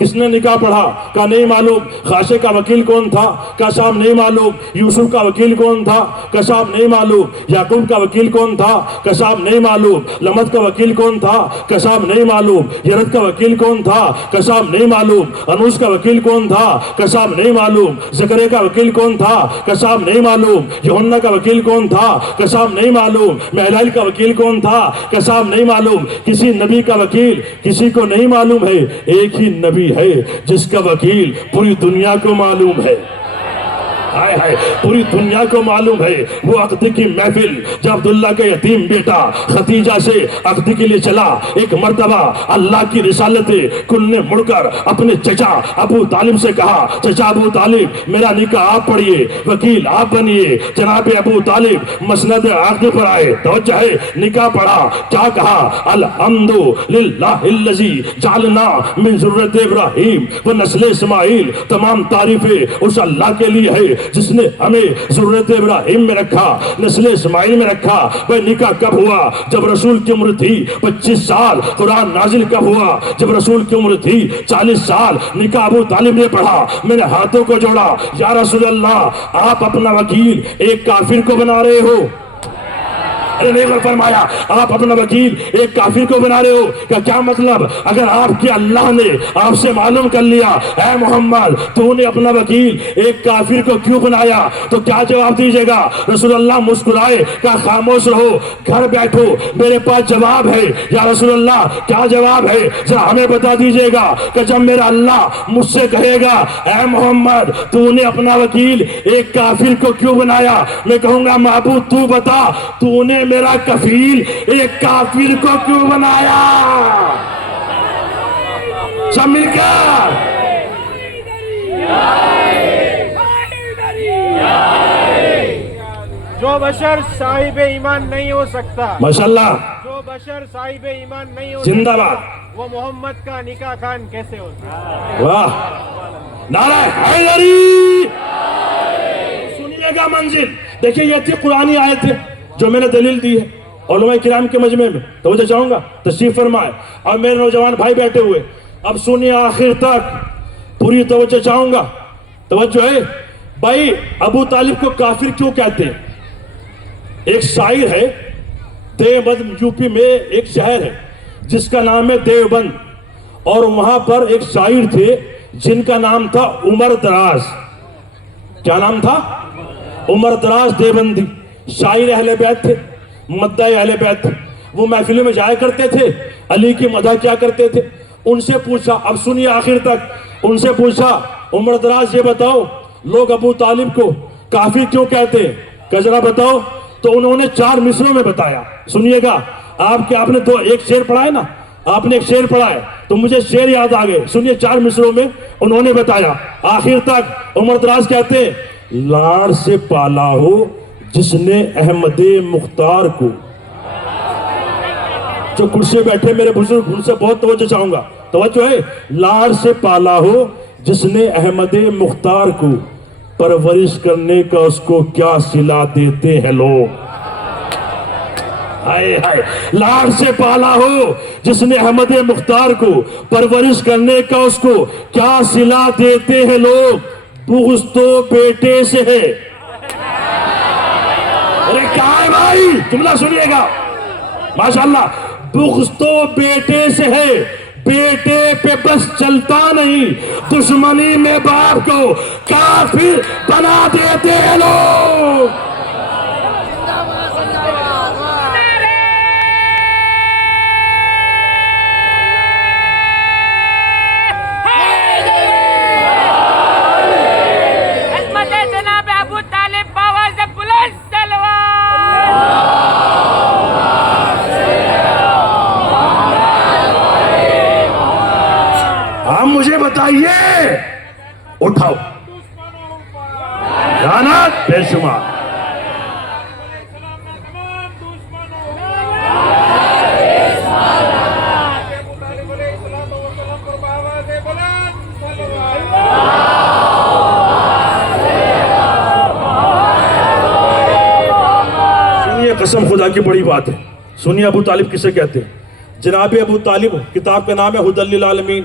کس نے نکاح پڑھا؟ کہا نہیں معلوم. خاشے کا وکیل کون تھا؟ کہا صاحب نہیں معلوم. یوسف کا وکیل کون تھا؟ کہا صاحب نہیں معلوم. یعقوب کا وکیل کون تھا؟ کہا صاحب نہیں معلوم. لمد کا وکیل کون تھا؟ کہا صاحب نہیں معلوم. یرد کا وکیل کون تھا؟ کہا صاحب نہیں معلوم. انوس کا وکیل کون تھا؟ کہا صاحب نہیں معلوم. زکریا کا وکیل کون تھا؟ کہا صاحب نہیں معلوم. یوحنا کا وکیل کون تھا؟ کہا صاحب نہیں معلوم. میلائیل کا وکیل کون تھا؟ کہا صاحب نہیں معلوم. کسی نبی کا وکیل کسی کو نہیں معلوم ہے. ایک ہی نبی ہے جس کا وکیل پوری دنیا کو معلوم ہے. ہائے ہائے پوری دنیا کو معلوم ہے. وہ عقد کی محفل جب عبداللہ کا یتیم بیٹا ختیجہ سے عقد کے لیے چلا، ایک مرتبہ اللہ کی رسالت کل نے مڑ کر اپنے چچا ابو طالب سے کہا، چچا ابو طالب میرا نکاح آپ پڑھیے، وکیل آپ بنیے. جناب ابو طالب مسند عقد پر آئے، توجہ ہے، نکاح پڑھا. کیا کہا؟ الحمد للہ الذی جعلنا من ذریۃ ابراہیم و نسل اسماعیل. تمام تعریفیں اس اللہ کے لیے ہے جس نے ہمیں ذریت ابراہیم میں رکھا، نسل اسماعیل میں رکھا. بھائی نکاح کب ہوا؟ جب رسول کی عمر تھی 25 سال. قرآن نازل کب ہوا؟ جب رسول کی عمر تھی 40 سال. نکاح ابو طالب نے پڑھا. میں نے ہاتھوں کو جوڑا، یا رسول اللہ آپ اپنا وکیل ایک کافر کو بنا رہے ہو. نہیں فرمایا آپ اپنا وکیل ایک کافر کو بنا رہے ہو. کیا مطلب؟ اگر آپ کے اللہ نے آپ سے معلوم کر لیا اے محمد تو نے اپنا وکیل ایک کافر کو کیوں بنایا، تو کیا جواب دیجیے گا؟ رسول اللہ مسکرائے، کہا خاموش رہو، گھر بیٹھو، میرے پاس جواب ہے. یا رسول اللہ کیا جواب ہے؟ ذرا ہمیں بتا دیجیے گا. کہ جب میرا اللہ مجھ سے کہے گا اے محمد تو نے اپنا وکیل ایک کافر کو کیوں بنایا، میں کہوں گا معبود تو بتا تو نے میرا کفیل ایک کافر کو کیوں بنایا. سب مل کر جو بشر صاحب ایمان نہیں ہو سکتا، ماشاءاللہ، جو بشر صاحب ایمان نہیں ہو زندہ سکتا، باد، وہ محمد کا نکاح خان کیسے ہوتا؟ واہ، نعرہ حیدری. سنیے گا منزل. دیکھیں یہ تھی قرآنی آیت ہے جو میں نے دلیل دی ہے علماء کرام کے مجمع میں. توجہ چاہوں گا، تشریف فرمائے. اور میرے نوجوان بھائی بیٹھے ہوئے اب سنیے آخر تک، پوری توجہ چاہوں گا. توجہ ہے بھائی. ابو طالب کو کافر کیوں کہتے ہیں؟ ایک شاعر ہے دیوبند، یو پی میں ایک شہر ہے جس کا نام ہے دیوبند، اور وہاں پر ایک شاعر تھے جن کا نام تھا عمر دراز. کیا نام تھا؟ عمر دراز دیوبندی. شاعر اہل بیت تھے، مداح اہل بیت تھے. وہ محفلوں میں جایا کرتے تھے، علی کی مدح کیا کرتے تھے. ان سے پوچھا، اب سنیے آخر تک، ان سے پوچھا عمر دراز یہ بتاؤ لوگ ابو طالب کو کافر کیوں کہتے ہیں؟ کہ ذرا بتاؤ. تو انہوں نے 4 مصروں میں بتایا. سنیے گا، آپ نے ایک شعر پڑھا ہے نا، آپ نے ایک شعر پڑھا ہے تو مجھے شعر یاد آ گئے. سنیے 4 مصروں میں انہوں نے بتایا. آخر تک عمر دراز کہتے ہیں لاڑ سے پالا ہو جس نے احمد مختار کو. جو کرسی بیٹھے میرے بزرگ ان سے بہت توجہ چاہوں گا. توجہ ہے، لاڑ سے پالا ہو جس نے احمد مختار کو، پرورش کرنے کا اس کو کیا صلہ دیتے ہیں لوگ. ہائے ہائے، لاڑ سے پالا ہو جس نے احمد مختار کو، پرورش کرنے کا اس کو کیا صلہ دیتے ہیں لوگ. بغض تو بیٹے سے ہے. ارے کیا ہے بھائی، جملہ سنیے گا ماشاءاللہ. بغض تو بیٹے سے ہے، بیٹے پہ بس چلتا نہیں، دشمنی میں باپ کو کافر بنا دیتے ہیں لوگ. مجھے بتائیے، اٹھاؤ جانات بے شمار. سنیے، قسم خدا کی بڑی بات ہے. سنیے ابو طالب کسے کہتے ہیں. جناب ابو طالب، کتاب کا نام ہے ہدی للعالمین.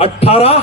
18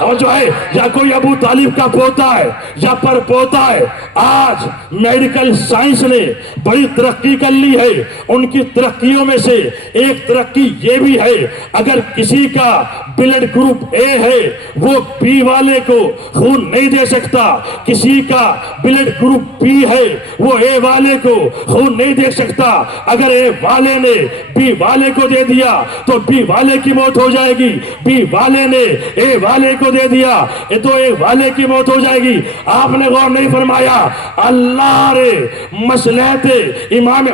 اور جو ہے یا کوئی ابو طالب کا پوتا ہے یا پر پوتا ہے. آج میڈیکل سائنس نے بڑی ترقی کر لی ہے. ان کی ترقیوں میں سے ایک ترقی یہ بھی ہے اگر کسی کا بلڈ گروپ اے ہے وہ بی والے کو خون نہیں دے سکتا, کسی کا بلڈ گروپ بی ہے وہ اے والے کو خون نہیں دے سکتا. اگر اے والے نے بی والے کو دے دیا تو بی والے کی موت ہو جائے گی, بی والے نے اے والے کو دے دیا تو اے والے کی موت ہو جائے گی. آپ نے غور نہیں فرمایا اللہ رے مصلحت امام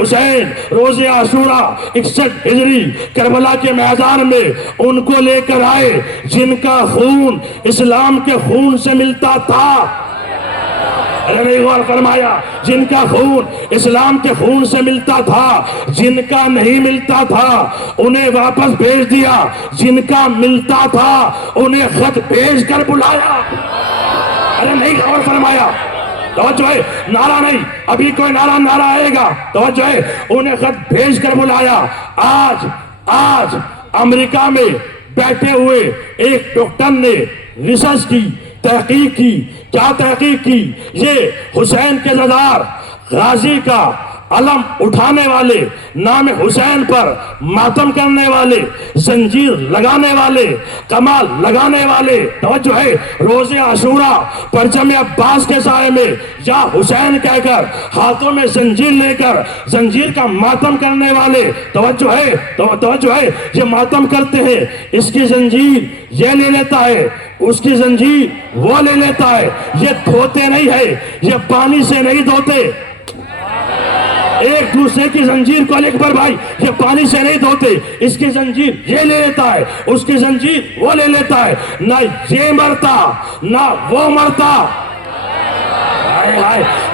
حسین روز عاشورہ 61 ہجری کربلا کے میدان میں ان کو لے کر آئے جن کا خون اسلام کے خون سے ملتا تھا. نہیں غور فرمایا, جن کا خون اسلام کے خون سے ملتا تھا, جن کا نہیں ملتا تھا انہیں واپس بھیج دیا, جن کا ملتا تھا انہیں خط بھیج کر بلایا. ارے نہیں غور فرمایا, توجہ ہے, نعرہ نہیں, ابھی کوئی نعرہ آئے گا, توجہ ہے, انہیں خط بھیج کر بلایا. آج امریکہ میں بیٹھے ہوئے ایک ڈاکٹر نے ریسرچ کی, تحقیق کی. کیا تحقیق کی؟ یہ حسین کے زدار غازی کا علم اٹھانے والے, نام حسین پر ماتم کرنے والے, زنجیر لگانے والے, کمال لگانے والے, توجہ ہے, روز عاشورہ پرچم عباس کے سائے میں یا حسین کہہ کر ہاتھوں میں زنجیر لے کر زنجیر کا ماتم کرنے والے, توجہ ہے, یہ ماتم کرتے ہیں. اس کی زنجیر یہ لے لیتا ہے, اس کی زنجیر وہ لے لیتا ہے. یہ دھوتے نہیں ہے, یہ پانی سے نہیں دھوتے. ایک دوسرے کی زنجیر کو اکبر بھائی یہ پانی سے نہیں دھوتے. اس کی زنجیر یہ لے لیتا ہے, اس کی زنجیر وہ لے لیتا ہے. نہ یہ مرتا نہ وہ مرتا,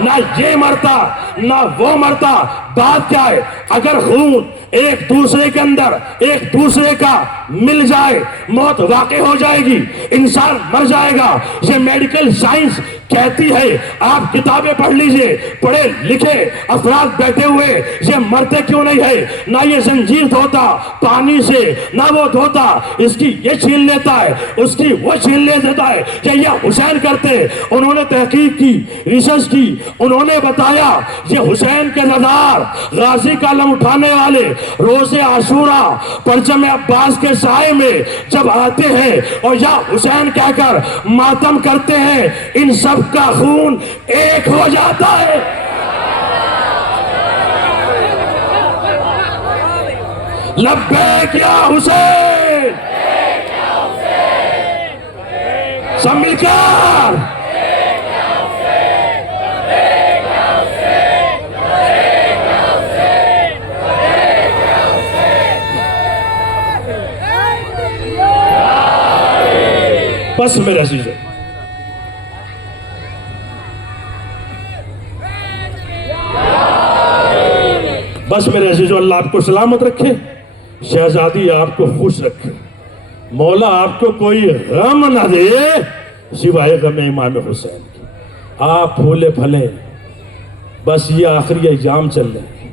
نہ یہ مرتا نہ وہ مرتا. بات کیا ہے؟ اگر خون ایک دوسرے کے اندر ایک دوسرے کا مل جائے موت واقع ہو جائے گی, انسان مر جائے گا. یہ میڈیکل سائنس کہتی ہے. آپ کتابیں پڑھ لیجئے, پڑھے لکھے افراد بیٹھے ہوئے, یہ مرتے کیوں نہیں ہے؟ نہ یہ زنجیر دھوتا پانی سے, نہ وہ دھوتا, اس کی یہ چھین لیتا ہے, اس کی وہ چھین لے دیتا ہے. یہ حسین کرتے. انہوں نے تحقیق کی, ریسرچ کی, انہوں نے بتایا یہ حسین کے زدار غازی کا علم اٹھانے والے روز عاشورہ پرچم عباس کے سائے میں جب آتے ہیں اور یا حسین کہہ کر ماتم کرتے ہیں, ان سب کا خون ایک ہو جاتا ہے. لبیک یا حسین, سب مل کر بس میرے عزیزو, بس میرے عزیزو, اللہ آپ کو سلامت رکھے, شہزادی آپ کو خوش رکھے, مولا آپ کو کوئی غم نہ دے سوائے غم امام حسین کی. آپ پھولے پھلیں, بس یہ آخری ایام چل رہے ہیں,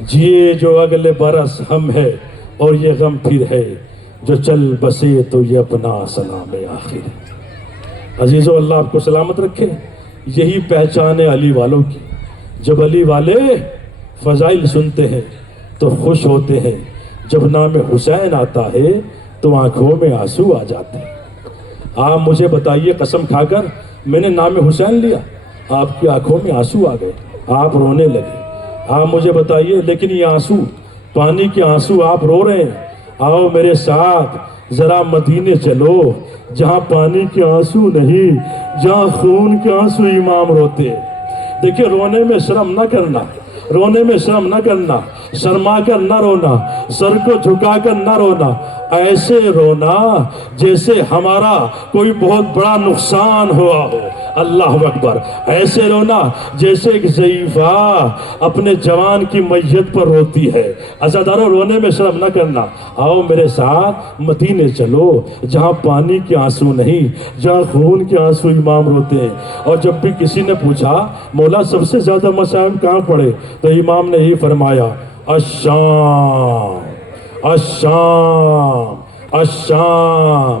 جیے جو اگلے برس ہم ہے اور یہ غم پھر ہے, جو چل بسے تو یہ اپنا سلام آخر. عزیزو اللہ آپ کو سلامت رکھے. یہی پہچان ہے علی والوں کی. جب علی والے فضائل سنتے ہیں تو خوش ہوتے ہیں, جب نام حسین آتا ہے تو آنکھوں میں آنسو آ جاتے ہیں. آپ مجھے بتائیے قسم کھا کر, میں نے نام حسین لیا, آپ کی آنکھوں میں آنسو آ گئے, آپ رونے لگے. آپ مجھے بتائیے, لیکن یہ آنسو پانی کے آنسو آپ رو رہے ہیں. آؤ میرے ساتھ ذرا مدینے چلو, جہاں پانی کے آنسو نہیں, جہاں خون کے آنسو امام روتے. دیکھیں, رونے میں شرم نہ کرنا, رونے میں شرم نہ کرنا, شرما کر نہ رونا, سر کو جھکا کر نہ رونا, ایسے رونا جیسے ہمارا کوئی بہت بڑا نقصان ہوا ہو. اللہ اکبر. ایسے رونا جیسے ایک ضعیفہ اپنے جوان کی میت پر روتی ہے. عزادارو, رونے میں شرم نہ کرنا. آؤ میرے ساتھ مدینے چلو, جہاں پانی کے آنسو نہیں, جہاں خون کے آنسو امام روتے ہیں. اور جب بھی کسی نے پوچھا مولا سب سے زیادہ مصائب کہاں پڑے, تو امام نے ہی فرمایا الشام الشام الشام.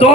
2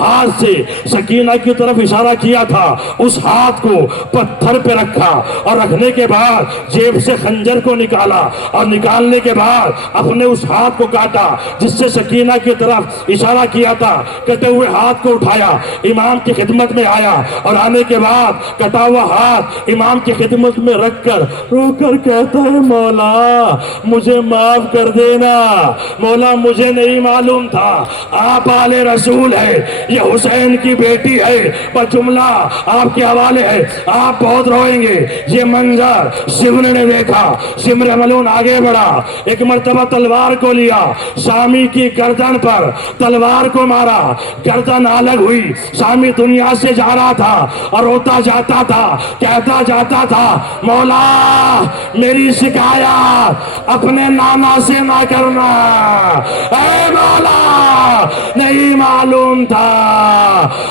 ہاتھ سے سکینہ کی طرف اشارہ کیا تھا اس ہاتھ کو پتھر پہ رکھا اور رکھنے کے بعد جیب سے خنجر کو نکالا اور نکالنے کے بعد اپنے اس ہاتھ کو کاٹا جس سے سکینہ کی طرف اشارہ کیا تھا. کٹے ہوئے ہاتھ کو اٹھایا, امام کی خدمت میں آیا اور آنے کے بعد کٹا ہوا ہاتھ امام کی خدمت میں رکھ کر رو کر کہتا ہے مولا مجھے معاف کر دینا, مولا مجھے نہیں معلوم تھا آپ آل رسول ہے, یہ حسین کی بیٹی ہے. پر جملہ آپ کے حوالے ہے, آپ بہت روئیں گے. یہ منظر سمر نے دیکھا, سمر ملون آگے بڑھا, ایک مرتبہ تلوار کو لیا, شامی کی گردن پر تلوار کو مارا, گردن الگ ہوئی. شامی دنیا سے جا رہا تھا اور روتا جاتا تھا, کہتا جاتا تھا مولا میری شکایت اپنے نانا سے نہ کرنا, اے مولا نہیں معلوم تھا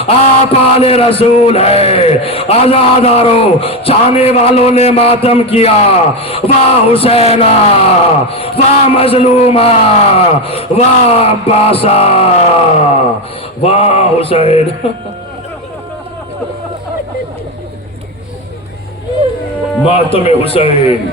آپ آل رسول ہے. آزادارو چاہنے والوں نے ماتم کیا, واہ حسینہ واہ مظلومہ واہ عباسہ واہ حسین. ماتم حسین